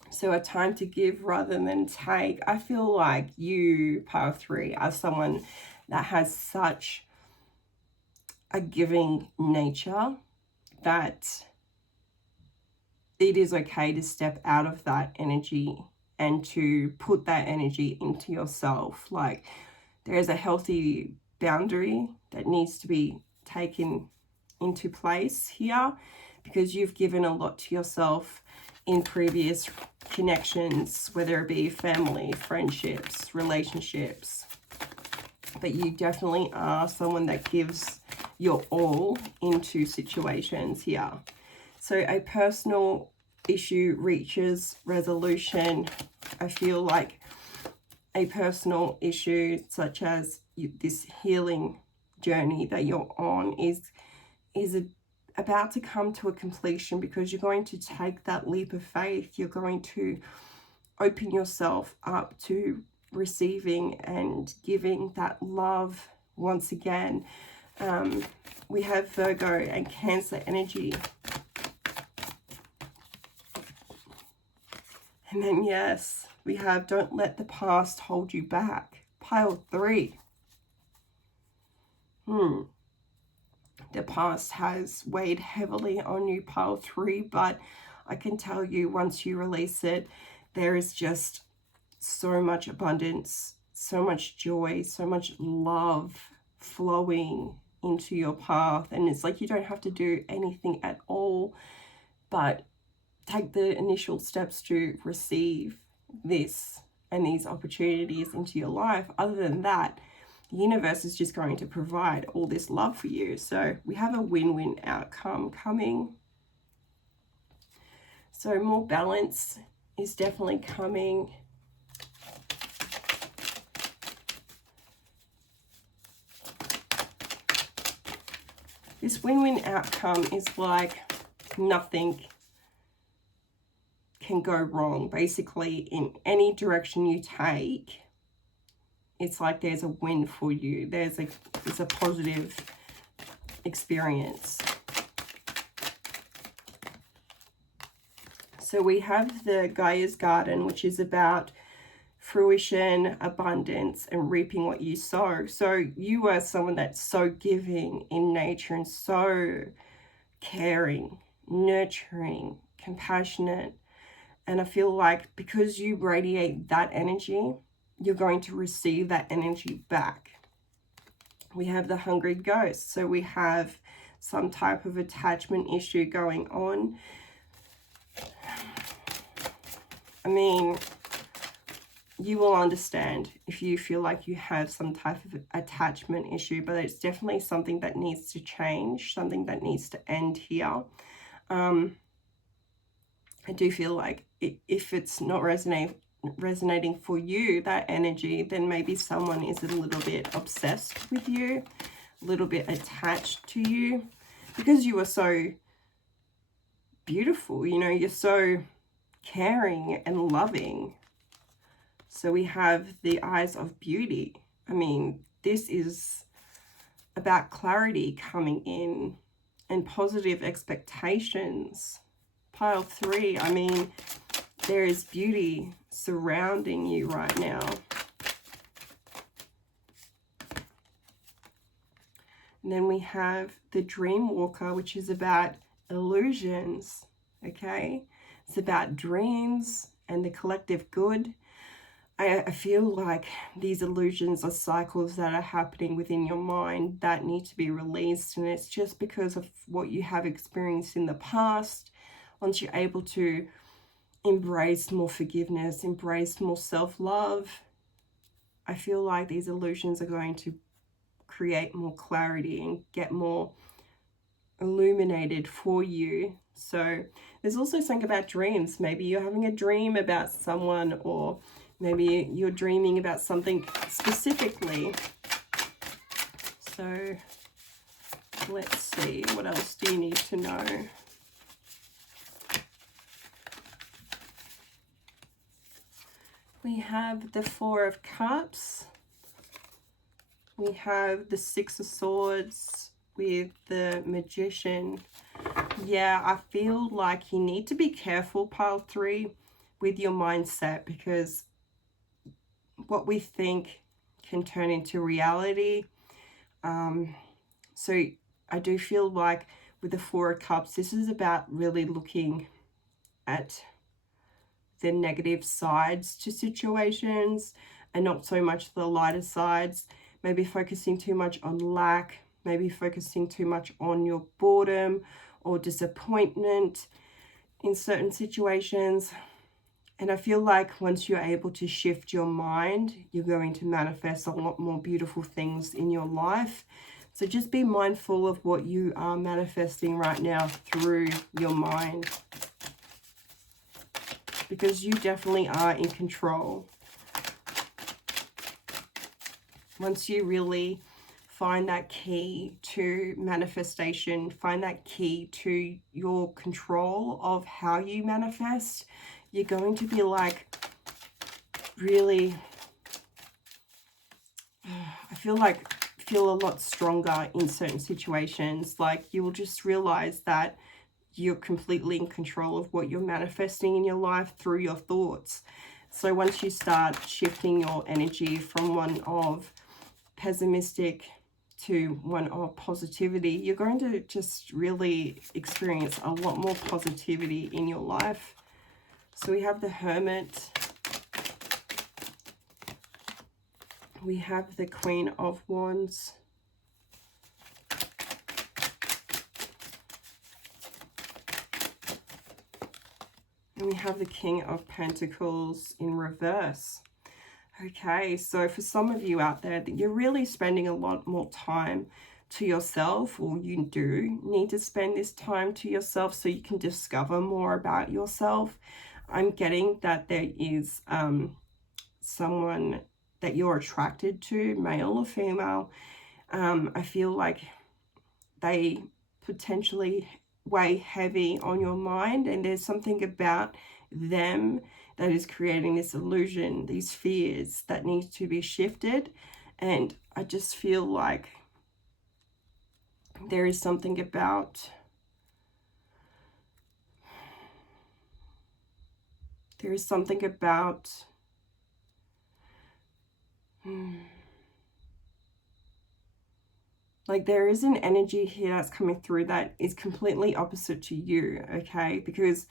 So a time to give rather than take. I feel like you, pile 3, are someone that has such a giving nature that it is okay to step out of that energy and to put that energy into yourself. Like, there is a healthy boundary that needs to be taken into place here, because you've given a lot to yourself in previous connections, whether it be family, friendships, relationships. But you definitely are someone that gives your all into situations here. So a personal issue reaches resolution. I feel like a personal issue such as this healing journey that you're on is about to come to a completion, because you're going to take that leap of faith. You're going to open yourself up to receiving and giving that love once again. We have Virgo and Cancer energy. And then, yes, we have don't let the past hold you back. Pile 3. The past has weighed heavily on you, pile 3, but I can tell you once you release it, there is just so much abundance, so much joy, so much love flowing into your path. And it's like you don't have to do anything at all but take the initial steps to receive this and these opportunities into your life. Other than that, the universe is just going to provide all this love for you. So we have a win-win outcome coming. So more balance is definitely coming. This win-win outcome is like nothing can go wrong. Basically, in any direction you take, it's like there's a win for you. It's a positive experience. So we have the Gaia's Garden, which is about fruition, abundance, and reaping what you sow. So you are someone that's so giving in nature and so caring, nurturing, compassionate. And I feel like because you radiate that energy, you're going to receive that energy back. We have the Hungry Ghost. So we have some type of attachment issue going on. I mean, you will understand if you feel like you have some type of attachment issue, but it's definitely something that needs to change, something that needs to end here. I do feel like if it's not resonating for you, that energy, then maybe someone is a little bit obsessed with you, a little bit attached to you, because you are so beautiful, you know, you're so caring and loving. So we have the Eyes of Beauty. I mean, this is about clarity coming in and positive expectations. Pile 3, I mean, there is beauty surrounding you right now. And then we have the Dream Walker, which is about illusions, okay? It's about dreams and the collective good. I feel like these illusions are cycles that are happening within your mind that need to be released, and it's just because of what you have experienced in the past. Once you're able to embrace more forgiveness, embrace more self-love, I feel like these illusions are going to create more clarity and get more illuminated for you. So there's also something about dreams. Maybe you're having a dream about someone, or maybe you're dreaming about something specifically. So let's see, what else do you need to know? We have the Four of Cups. We have the Six of Swords with the Magician. Yeah, I feel like you need to be careful, Pile 3, with your mindset, because what we think can turn into reality. So I do feel like with the Four of Cups, this is about really looking at the negative sides to situations and not so much the lighter sides. Maybe focusing too much on lack, maybe focusing too much on your boredom or disappointment in certain situations. And I feel like once you're able to shift your mind, you're going to manifest a lot more beautiful things in your life. So just be mindful of what you are manifesting right now through your mind, because you definitely are in control. Once you really find that key to manifestation, find that key to your control of how you manifest, you're going to be like really, I feel a lot stronger in certain situations. Like you will just realize that you're completely in control of what you're manifesting in your life through your thoughts. So once you start shifting your energy from one of pessimistic to one of positivity, you're going to just really experience a lot more positivity in your life. So we have the Hermit. We have the Queen of Wands. And we have the King of Pentacles in reverse. Okay, so for some of you out there, that you're really spending a lot more time to yourself, or you do need to spend this time to yourself so you can discover more about yourself. I'm getting that there is someone that you're attracted to, male or female. I feel like they potentially weigh heavy on your mind, and there's something about them that is creating this illusion, these fears that need to be shifted. And I just feel like there is something about like there is an energy here that's coming through that is completely opposite to you, okay? Because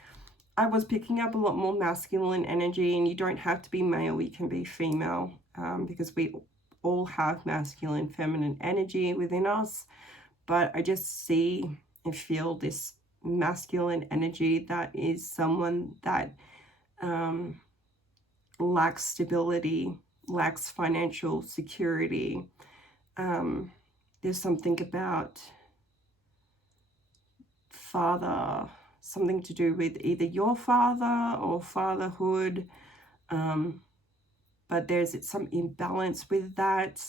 I was picking up a lot more masculine energy, and you don't have to be male, you can be female, because we all have masculine, feminine energy within us. But I just see and feel this masculine energy that is someone that lacks stability, lacks financial security. There's something about father, something to do with either your father or fatherhood, but there's some imbalance with that.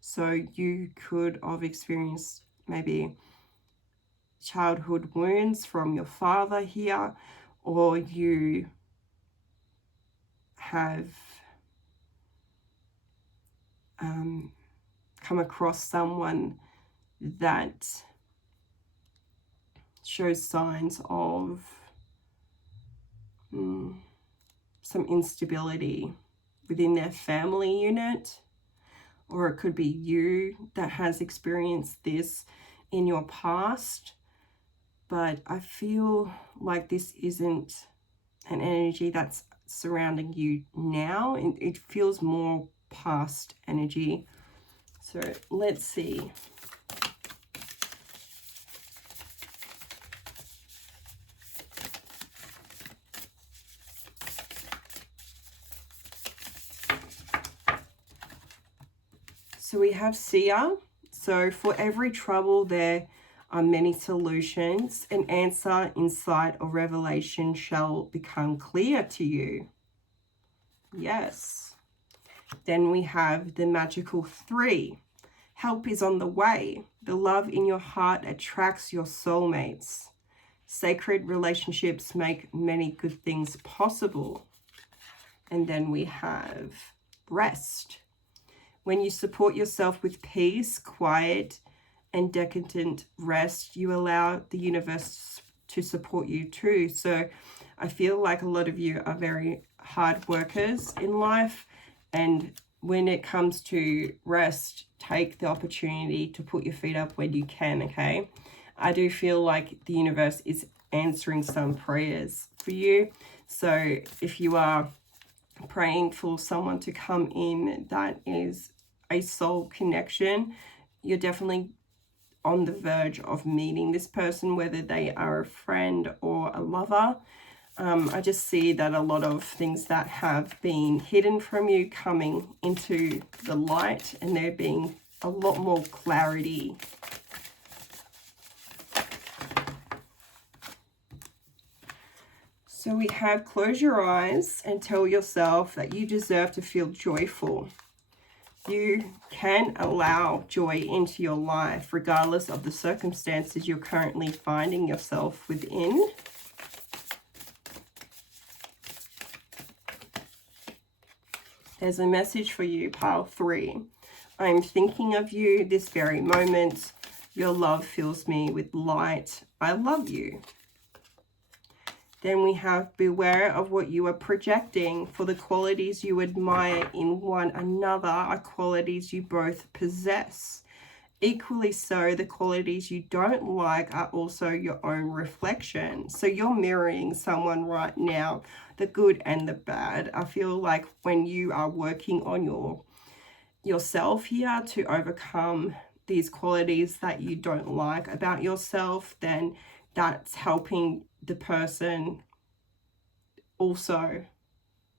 So you could have experienced maybe childhood wounds from your father here, or you have come across someone that shows signs of some instability within their family unit, or it could be you that has experienced this in your past. But I feel like this isn't an energy that's surrounding you now. It feels more past energy. So let's see. So we have seer. So for every trouble there are many solutions. An answer, insight, or revelation shall become clear to you. Yes. Then we have the magical 3. Help is on the way. The love in your heart attracts your soulmates. Sacred relationships make many good things possible. And then we have rest. When you support yourself with peace, quiet, and decadent rest, you allow the universe to support you too. So I feel like a lot of you are very hard workers in life, and when it comes to rest, take the opportunity to put your feet up when you can, okay? I do feel like the universe is answering some prayers for you. So if you are praying for someone to come in that is a soul connection, you're definitely on the verge of meeting this person, whether they are a friend or a lover. I just see that a lot of things that have been hidden from you coming into the light, and there being a lot more clarity. So we have close your eyes and tell yourself that you deserve to feel joyful. You can allow joy into your life regardless of the circumstances you're currently finding yourself within. There's a message for you, pile 3. I'm thinking of you this very moment. Your love fills me with light. I love you. Then we have beware of what you are projecting, for the qualities you admire in one another are qualities you both possess. Equally so, the qualities you don't like are also your own reflection. So you're mirroring someone right now, the good and the bad. I feel like when you are working on your yourself here to overcome these qualities that you don't like about yourself, then that's helping the person also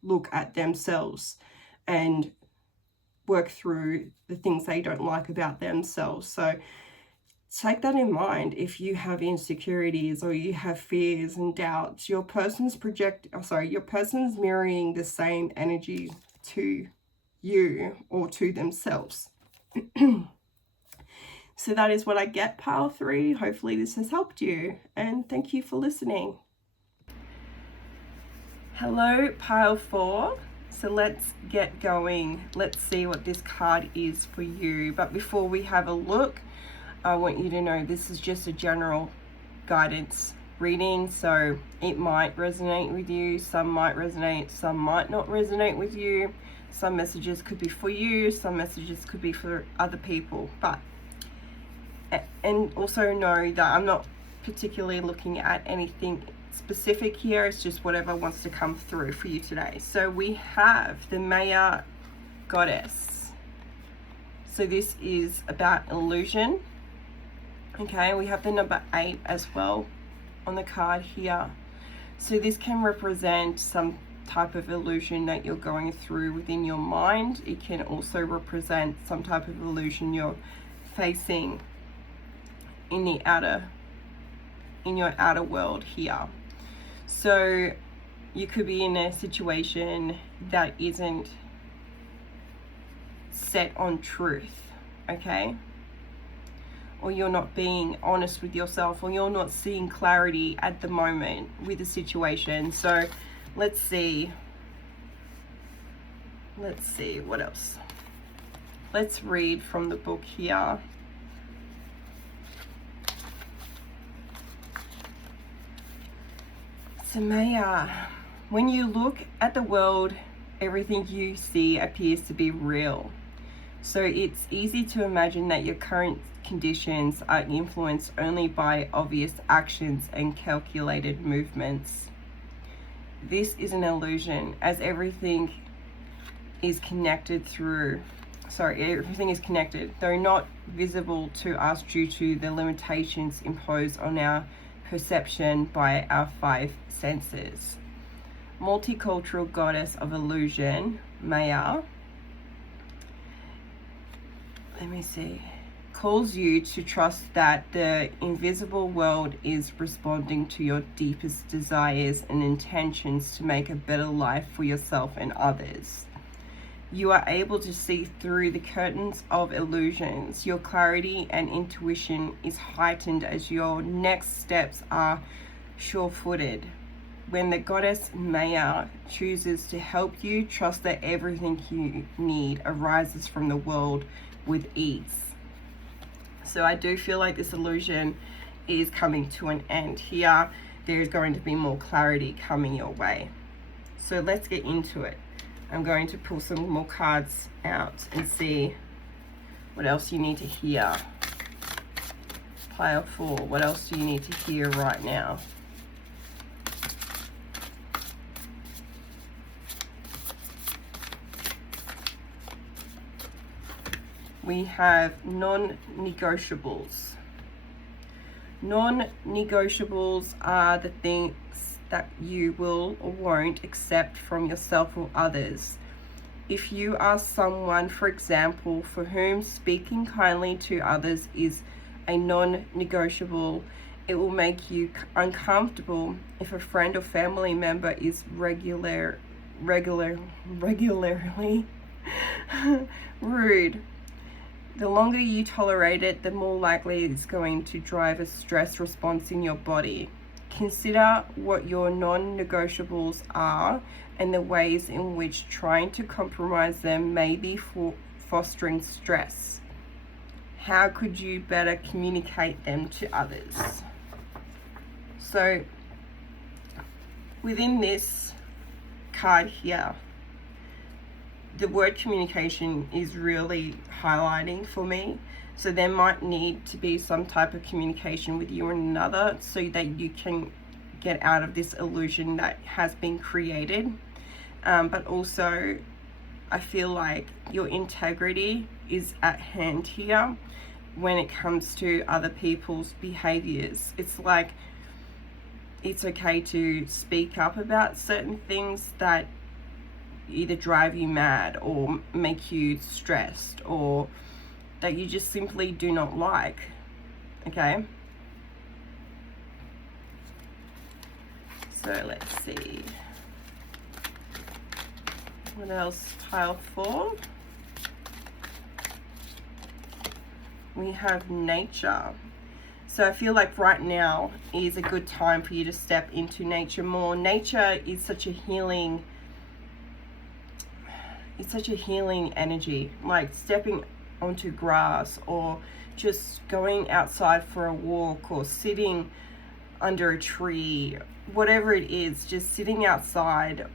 look at themselves and work through the things they don't like about themselves. So take that in mind. If you have insecurities or you have fears and doubts, your person's mirroring the same energy to you or to themselves. So that is what I get, pile 3. Hopefully this has helped you, and thank you for listening. Hello, pile 4. So let's get going. Let's see what this card is for you. But before we have a look, I want you to know this is just a general guidance reading, so it might resonate with you. Some might resonate, some might not resonate with you. Some messages could be for you, some messages could be for other people. And also know that I'm not particularly looking at anything specific here. It's just whatever wants to come through for you today. So we have the Maya goddess. So this is about illusion. Okay, we have the number 8 as well on the card here. So this can represent some type of illusion that you're going through within your mind. It can also represent some type of illusion you're facing in your outer world here. So you could be in a situation that isn't set on truth, okay? Or you're not being honest with yourself, or you're not seeing clarity at the moment with the situation. So let's see what else. Let's read from the book here. So Maya, when you look at the world, everything you see appears to be real. So it's easy to imagine that your current conditions are influenced only by obvious actions and calculated movements. This is an illusion, as everything is connected, though not visible to us due to the limitations imposed on our perception by our 5 senses. Multicultural goddess of illusion, Maya, calls you to trust that the invisible world is responding to your deepest desires and intentions to make a better life for yourself and others. You are able to see through the curtains of illusions. Your clarity and intuition is heightened as your next steps are sure-footed. When the goddess Maya chooses to help you, trust that everything you need arises from the world with ease. So I do feel like this illusion is coming to an end here. There's going to be more clarity coming your way. So let's get into it. I'm going to pull some more cards out and see what else you need to hear. Pile 4, what else do you need to hear right now? We have non-negotiables. Non-negotiables are the things that you will or won't accept from yourself or others. If you are someone, for example, for whom speaking kindly to others is a non-negotiable, it will make you uncomfortable if a friend or family member is regularly rude. The longer you tolerate it, the more likely it's going to drive a stress response in your body. Consider what your non-negotiables are and the ways in which trying to compromise them may be fostering stress. How could you better communicate them to others? So within this card here, the word communication is really highlighting for me. So there might need to be some type of communication with you and another so that you can get out of this illusion that has been created. But also I feel like your integrity is at hand here when it comes to other people's behaviors. It's like it's okay to speak up about certain things that either drive you mad or make you stressed or that you just simply do not like. Okay, so let's see what else. Pile 4, we have nature. So I feel like right now is a good time for you to step into nature more. Nature is such a healing, it's such a healing energy, like stepping onto grass or just going outside for a walk or sitting under a tree, whatever it is, just sitting outside,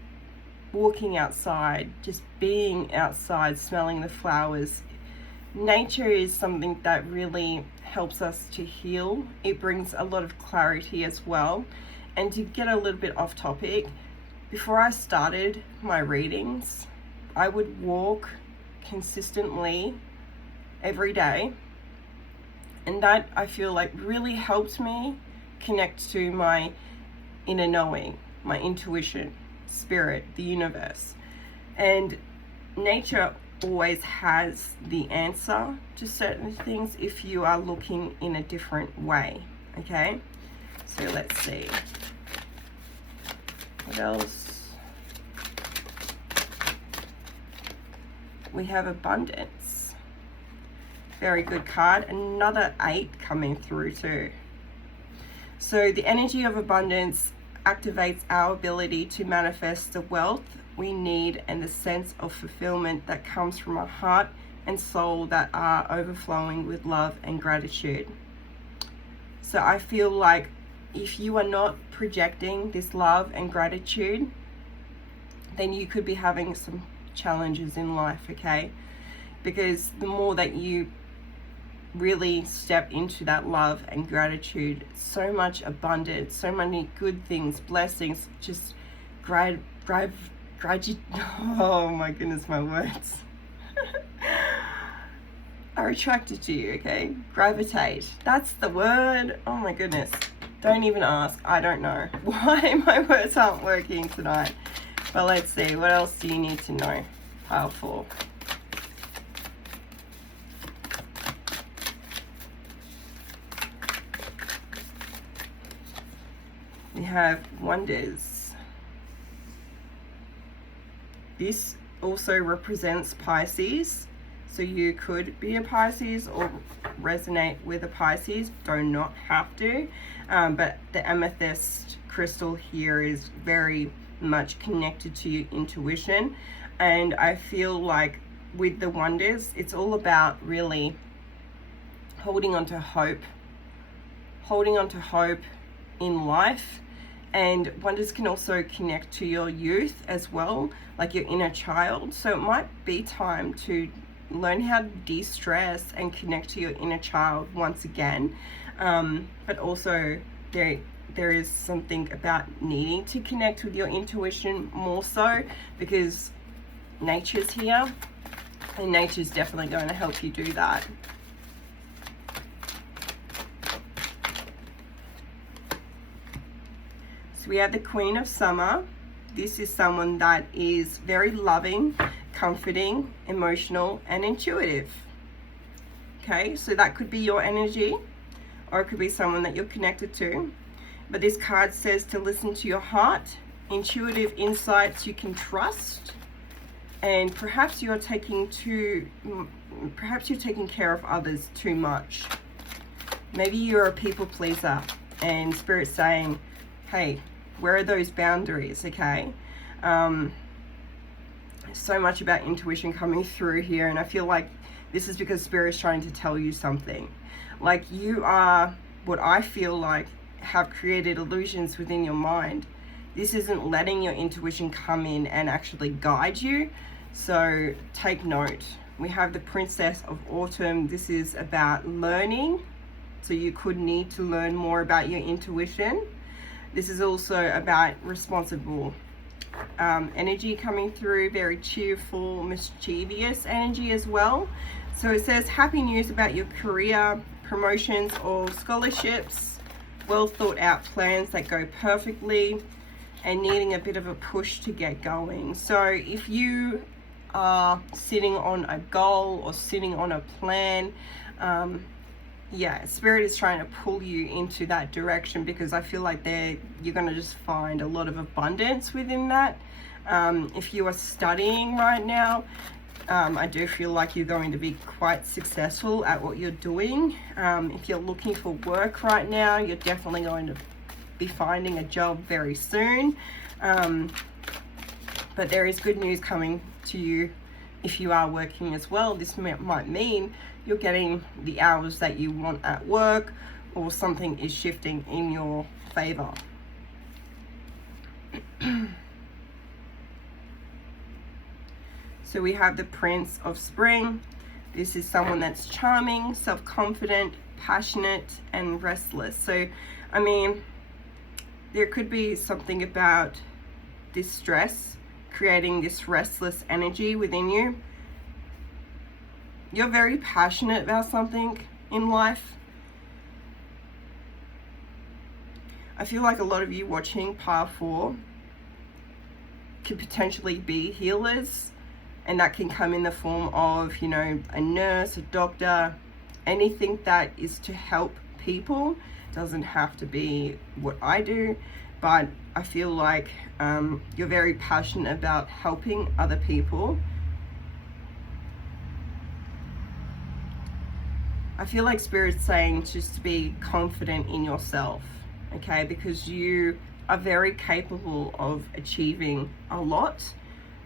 walking outside, just being outside, smelling the flowers. Nature is something that really helps us to heal. It brings a lot of clarity as well. And to get a little bit off topic, before I started my readings, I would walk consistently every day, and that I feel like really helped me connect to my inner knowing, my intuition, spirit, the universe. And nature always has the answer to certain things if you are looking in a different way. Okay, so let's see what else. We have abundance. Very good card. Another 8 coming through too. So the energy of abundance activates our ability to manifest the wealth we need and the sense of fulfillment that comes from our heart and soul that are overflowing with love and gratitude. So I feel like if you are not projecting this love and gratitude, then you could be having some challenges in life, okay? Because the more that you really step into that love and gratitude, so much abundance, so many good things, blessings, just oh my goodness, my words are attracted to you, okay? Gravitate, that's the word. Oh my goodness, don't even ask. I don't know why my words aren't working tonight, but let's see, what else do you need to know? Pile 4. We have wonders. This also represents Pisces. So you could be a Pisces or resonate with a Pisces. Do not have to. But the amethyst crystal here is very much connected to your intuition. And I feel like with the wonders, it's all about really holding on to hope. Holding on to hope in life. And wonders can also connect to your youth as well, like your inner child. So it might be time to learn how to de-stress and connect to your inner child once again. But also there is something about needing to connect with your intuition more so, because nature's here and nature's definitely going to help you do that. So we have the Queen of Summer. This is someone that is very loving, comforting, emotional, and intuitive. Okay, so that could be your energy, or it could be someone that you're connected to. But this card says to listen to your heart, intuitive insights you can trust, and perhaps you're taking care of others too much. Maybe you're a people pleaser, and Spirit's saying, hey, where are those boundaries? Okay, so much about intuition coming through here, and I feel like this is because Spirit's trying to tell you something. Like, you are, what I feel like, have created illusions within your mind. This isn't letting your intuition come in and actually guide you. So take note. We have the Princess of Autumn. This is about learning. So you could need to learn more about your intuition. This is also about responsible energy coming through, very cheerful, mischievous energy as well. So it says happy news about your career, promotions or scholarships, well thought out plans that go perfectly, and needing a bit of a push to get going. So if you are sitting on a goal or sitting on a plan, yeah, Spirit is trying to pull you into that direction, because I feel like you're going to just find a lot of abundance within that. If you are studying right now, I do feel like you're going to be quite successful at what you're doing. If you're looking for work right now, you're definitely going to be finding a job very soon. But there is good news coming to you if you are working as well. This might mean you're getting the hours that you want at work, or something is shifting in your favor. So we have the Prince of Spring. This is someone that's charming, self-confident, passionate, and restless. So, I mean, there could be something about this stress creating this restless energy within you. You're very passionate about something in life. I feel like a lot of you watching Pile 4 could potentially be healers, and that can come in the form of, you know, a nurse, a doctor, anything that is to help people. Doesn't have to be what I do, but I feel like you're very passionate about helping other people. I feel like Spirit's saying just to be confident in yourself, okay? Because you are very capable of achieving a lot.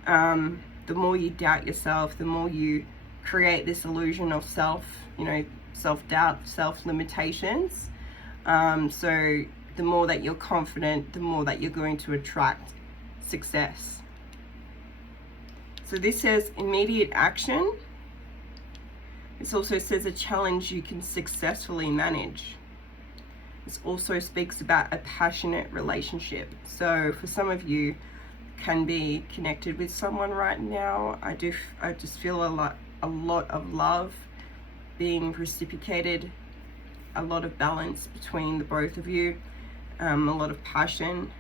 The more you doubt yourself, the more you create this illusion of self-doubt, self-limitations. So the more that you're confident, the more that you're going to attract success. So this says immediate action. This also says a challenge you can successfully manage. This also speaks about a passionate relationship. So for some of you, can be connected with someone right now. I just feel a lot of love being reciprocated, a lot of balance between the both of you, a lot of passion.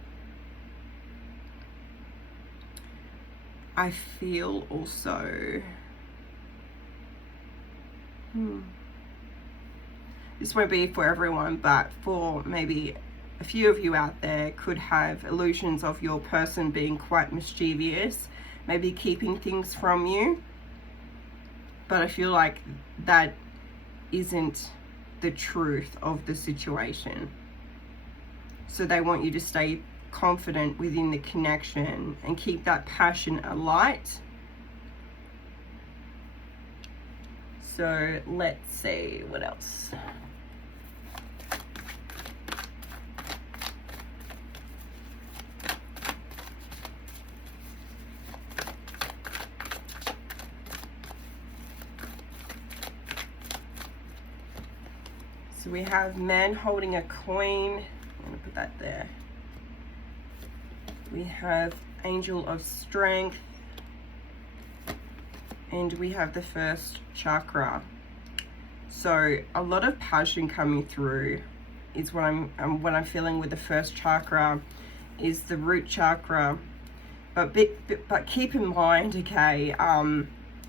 I feel also this won't be for everyone, but for maybe a few of you out there, could have illusions of your person being quite mischievous, maybe keeping things from you. But I feel like that isn't the truth of the situation. So they want you to stay confident within the connection and keep that passion alight. So let's see what else. So we have man holding a coin. I'm going to put that there. We have angel of strength. And we have the first chakra. So a lot of passion coming through is what I'm feeling with the first chakra, is the root chakra. But keep in mind, okay,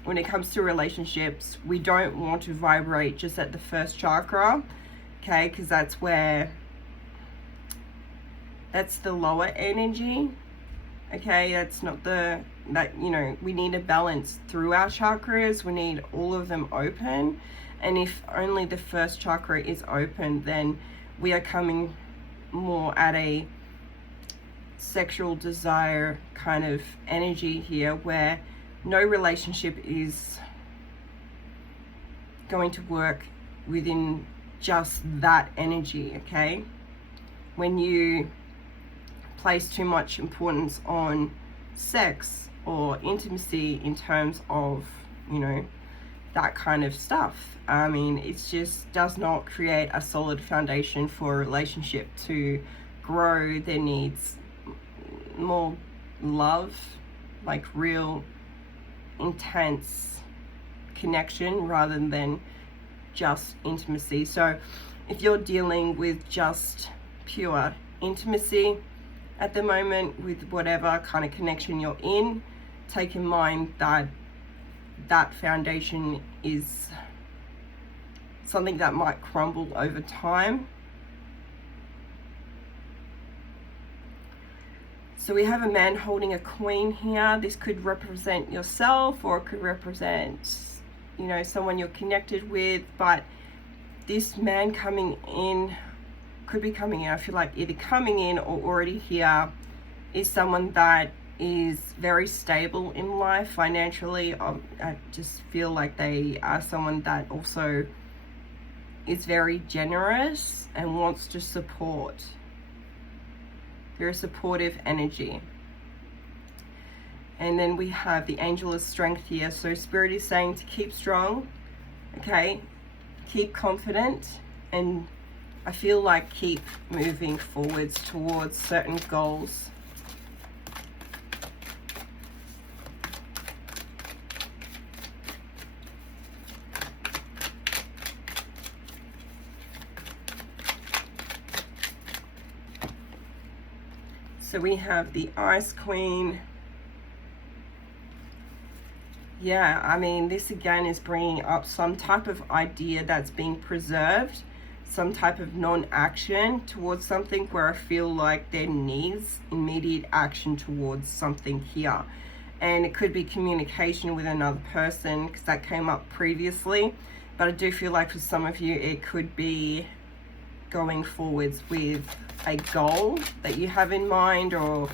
when it comes to relationships, we don't want to vibrate just at the first chakra. Okay, because that's the lower energy. Okay, that's not we need a balance through our chakras. We need all of them open. And if only the first chakra is open, then we are coming more at a sexual desire kind of energy here, where no relationship is going to work within just that energy, okay? When you place too much importance on sex or intimacy in terms of, that kind of stuff, I mean, it just does not create a solid foundation for a relationship to grow. There needs more love, like real intense connection rather than just intimacy. So if you're dealing with just pure intimacy at the moment with whatever kind of connection you're in, take in mind that that foundation is something that might crumble over time. So we have a man holding a queen here. This could represent yourself, or it could represent, you know, someone you're connected with. But this man coming in could be coming in, I feel like either coming in or already here, is someone that is very stable in life financially. I just feel like they are someone that also is very generous and wants to support. They're a supportive energy. And then we have the angel of strength here. So Spirit is saying to keep strong, okay? Keep confident, and I feel like keep moving forwards towards certain goals. So we have the Ice Queen. Yeah, I mean, this again is bringing up some type of idea that's being preserved, some type of non-action towards something where I feel like there needs immediate action towards something here. And it could be communication with another person, because that came up previously. But I do feel like for some of you, it could be going forwards with a goal that you have in mind, or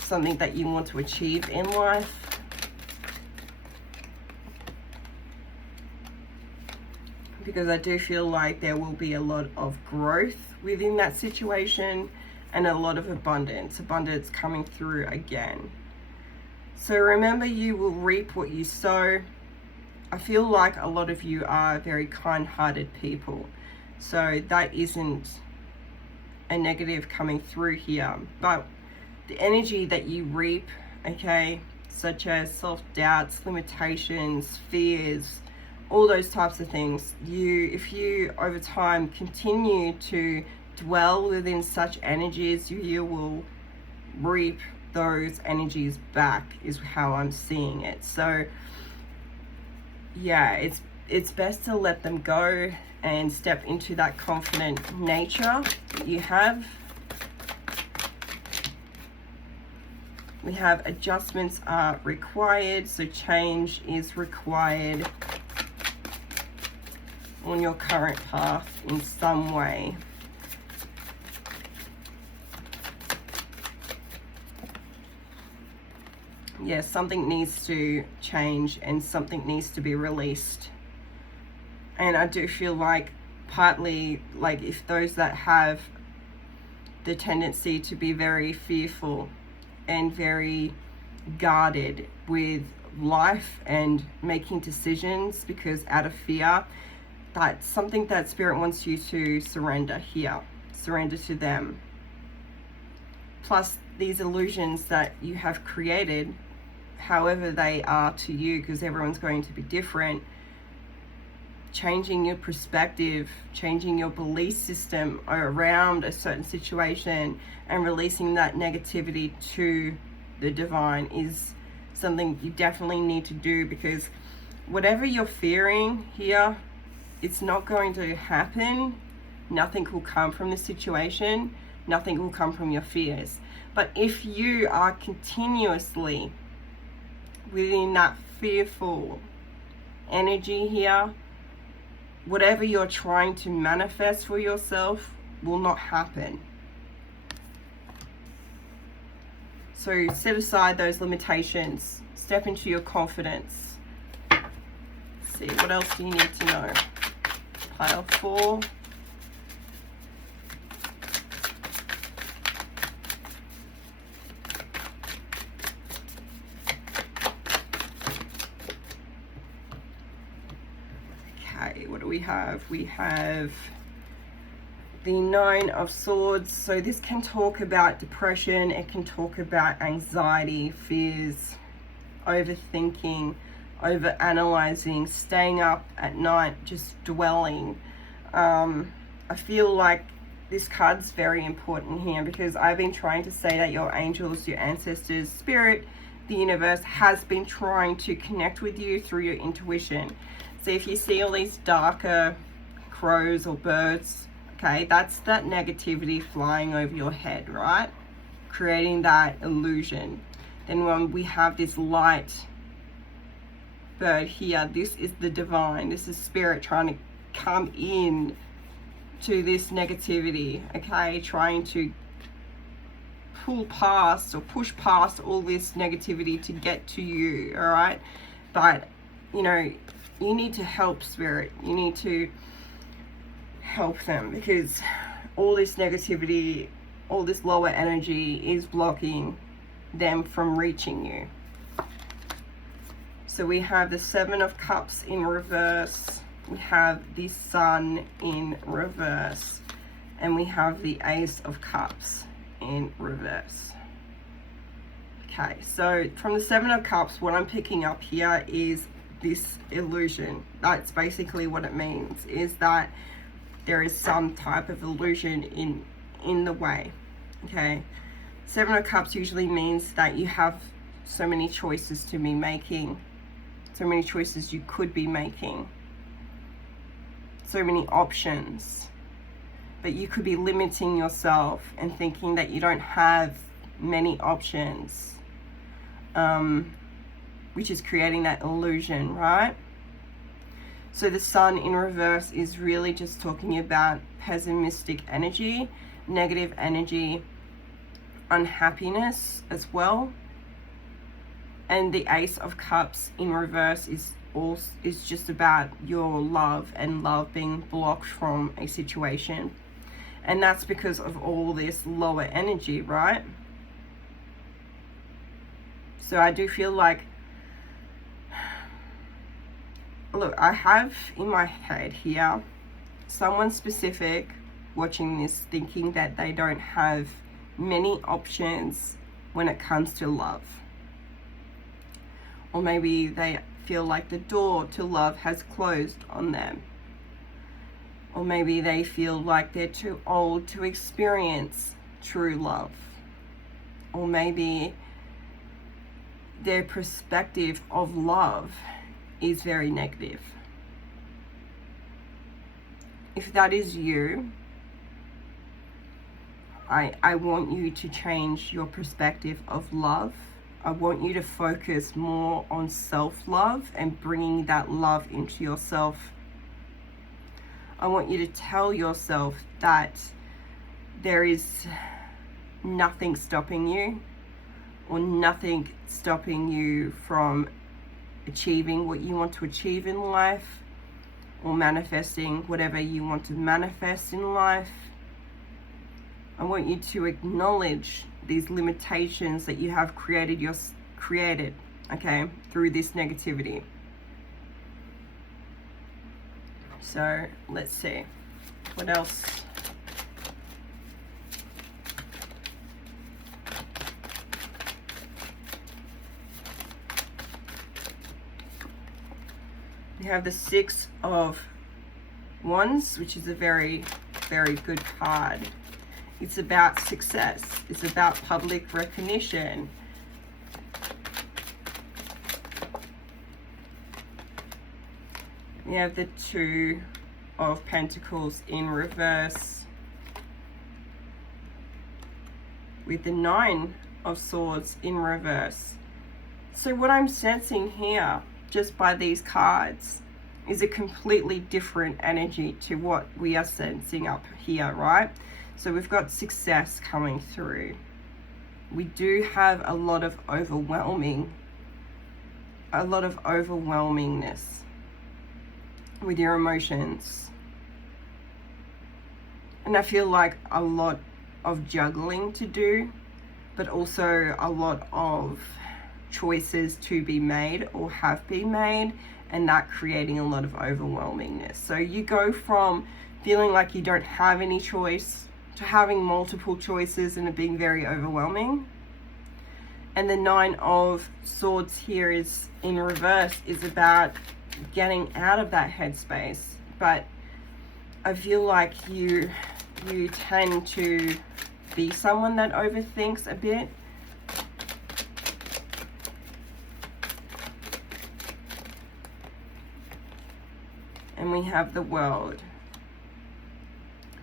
something that you want to achieve in life. Because I do feel like there will be a lot of growth within that situation, and a lot of abundance coming through again. So remember, you will reap what you sow. I feel like a lot of you are very kind-hearted people. So that isn't a negative coming through here. But the energy that you reap, okay, such as self-doubts, limitations, fears, all those types of things, if you over time continue to dwell within such energies, you will reap those energies back, is how I'm seeing it. So yeah, it's best to let them go and step into that confident nature that you have. We have adjustments are required, so change is required on your current path in some way. Yes, something needs to change and something needs to be released. And I do feel like partly, like if those that have the tendency to be very fearful and very guarded with life and making decisions because out of fear, that's something that Spirit wants you to surrender here. Surrender to them. Plus these illusions that you have created, however they are to you, because everyone's going to be different, changing your perspective, changing your belief system around a certain situation and releasing that negativity to the divine is something you definitely need to do, because whatever you're fearing here, it's not going to happen. Nothing will come from the situation. Nothing will come from your fears. But if you are continuously within that fearful energy here, whatever you're trying to manifest for yourself will not happen. So set aside those limitations. Step into your confidence. Let's see, what else do you need to know? Pile 4. Okay, what do we have? We have the Nine of Swords. So this can talk about depression, it can talk about anxiety, fears, overthinking, over analyzing, staying up at night, just dwelling. I feel like this card's very important here because I've been trying to say that your angels, your ancestors, spirit, the universe has been trying to connect with you through your intuition. So if you see all these darker crows or birds, okay, that's that negativity flying over your head, right? Creating that illusion. Then when we have this light bird here, this is the divine, this is spirit trying to come in to this negativity, okay, trying to pull past or push past all this negativity to get to you, all right? But you know, you need to help spirit, you need to help them, because all this negativity, all this lower energy is blocking them from reaching you. So we have the Seven of Cups in reverse, we have the Sun in reverse, and we have the Ace of Cups in reverse. Okay, so from the Seven of Cups, what I'm picking up here is this illusion. That's basically what it means, is that there is some type of illusion in the way. Okay, Seven of Cups usually means that you have so many choices to be making, so many choices you could be making, so many options, but you could be limiting yourself and thinking that you don't have many options, which is creating that illusion, right? So the Sun in reverse is really just talking about pessimistic energy, negative energy, unhappiness as well. And the Ace of Cups in reverse is just about your love and love being blocked from a situation. And that's because of all this lower energy, right? So I do feel like, look, I have in my head here someone specific watching this thinking that they don't have many options when it comes to love. Or maybe they feel like the door to love has closed on them. Or maybe they feel like they're too old to experience true love. Or maybe their perspective of love is very negative. If that is you, I want you to change your perspective of love. I want you to focus more on self-love and bringing that love into yourself. I want you to tell yourself that there is nothing stopping you, or nothing stopping you from achieving what you want to achieve in life, or manifesting whatever you want to manifest in life. I want you to acknowledge these limitations that you have created, okay, through this negativity. So let's see what else. We have the Six of Wands, which is a very, very good card. It's about success. It's about public recognition. We have the Two of Pentacles in reverse, with the Nine of Swords in reverse. So what I'm sensing here, just by these cards, is a completely different energy to what we are sensing up here, right? So we've got success coming through. We do have a lot of overwhelmingness with your emotions. And I feel like a lot of juggling to do, but also a lot of choices to be made or have been made, and that creating a lot of overwhelmingness. So you go from feeling like you don't have any choice, to having multiple choices and it being very overwhelming. And the Nine of Swords here is in reverse, is about getting out of that headspace. But I feel like you tend to be someone that overthinks a bit. And we have the World.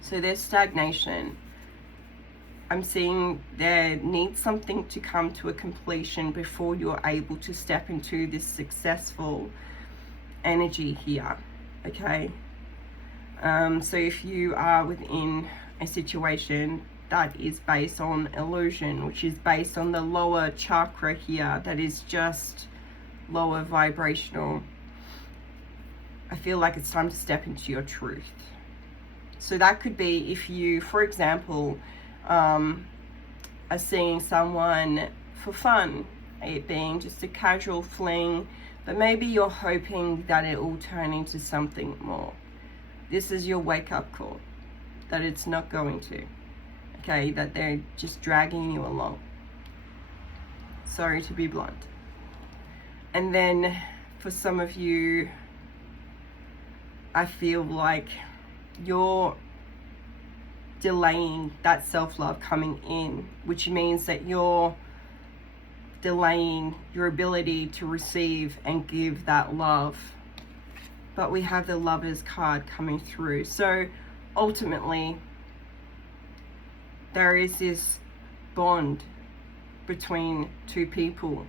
So there's stagnation. I'm seeing there needs something to come to a completion before you're able to step into this successful energy here, okay? So if you are within a situation that is based on illusion, which is based on the lower chakra here, that is just lower vibrational, I feel like it's time to step into your truth. So that could be if you, for example, are seeing someone for fun, it being just a casual fling, but maybe you're hoping that it will turn into something more. This is your wake-up call, that it's not going to, okay, that they're just dragging you along. Sorry to be blunt. And then for some of you, I feel like you're delaying that self-love coming in, which means that you're delaying your ability to receive and give that love. But we have the Lovers card coming through. So ultimately, there is this bond between two people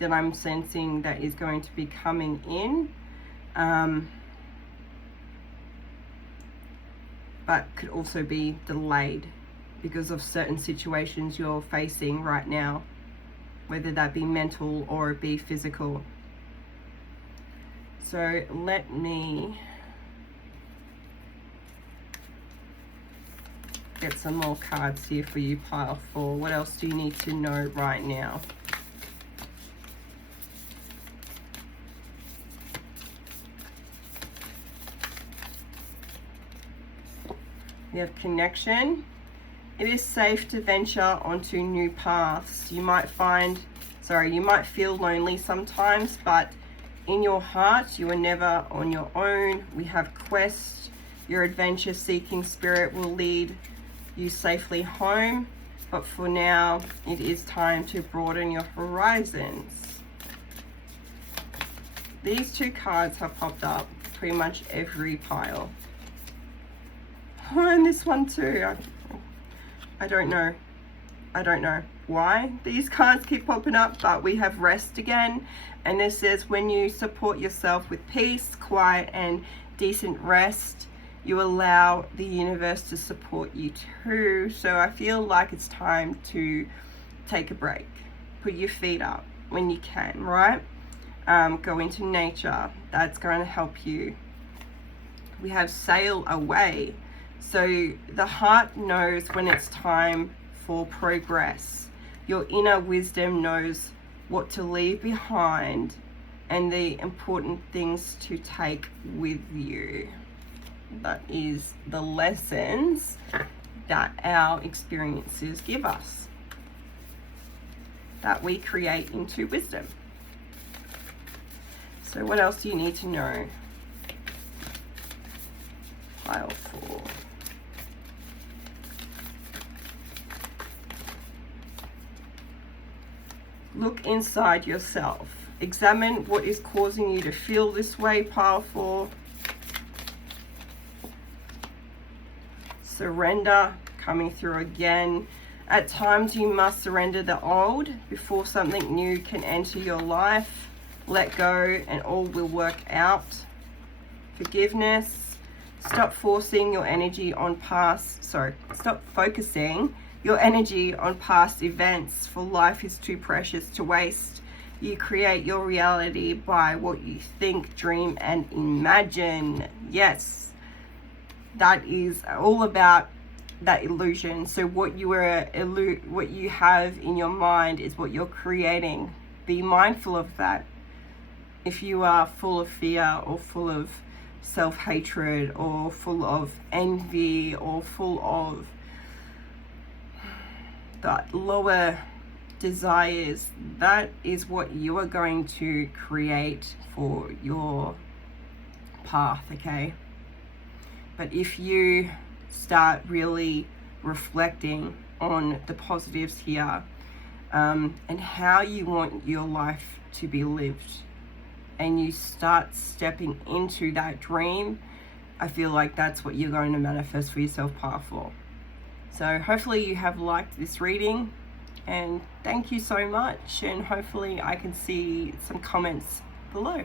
that I'm sensing that is going to be coming in. But could also be delayed because of certain situations you're facing right now, whether that be mental or be physical. So let me get some more cards here for you, pile 4. What else do you need to know right now? We have connection. It is safe to venture onto new paths. You might feel lonely sometimes, but in your heart, you are never on your own. We have quest. Your adventure-seeking spirit will lead you safely home. But for now, it is time to broaden your horizons. These two cards have popped up pretty much every pile. And this one too. I don't know why these cards keep popping up, but we have rest again, and this says when you support yourself with peace, quiet and decent rest, you allow the universe to support you too. So I feel like it's time to take a break, put your feet up when you can, right? Go into nature. That's going to help you. We have sail away. So the heart knows when it's time for progress. Your inner wisdom knows what to leave behind and the important things to take with you. That is the lessons that our experiences give us, that we create into wisdom. So what else do you need to know? Pile 4. Look inside yourself. Examine what is causing you to feel this way, pile 4. Surrender, coming through again. At times you must surrender the old before something new can enter your life. Let go and all will work out. Forgiveness. Stop focusing your energy on past events, for life is too precious to waste. You create your reality by what you think, dream, and imagine. Yes, that is all about that illusion. So what you have in your mind is what you're creating. Be mindful of that. If you are full of fear or full of self-hatred or full of envy or full of that lower desires, that is what you are going to create for your path, okay? But if you start really reflecting on the positives here, and how you want your life to be lived, and you start stepping into that dream, I feel like that's what you're going to manifest for yourself powerful. So hopefully you have liked this reading, and thank you so much, and hopefully I can see some comments below.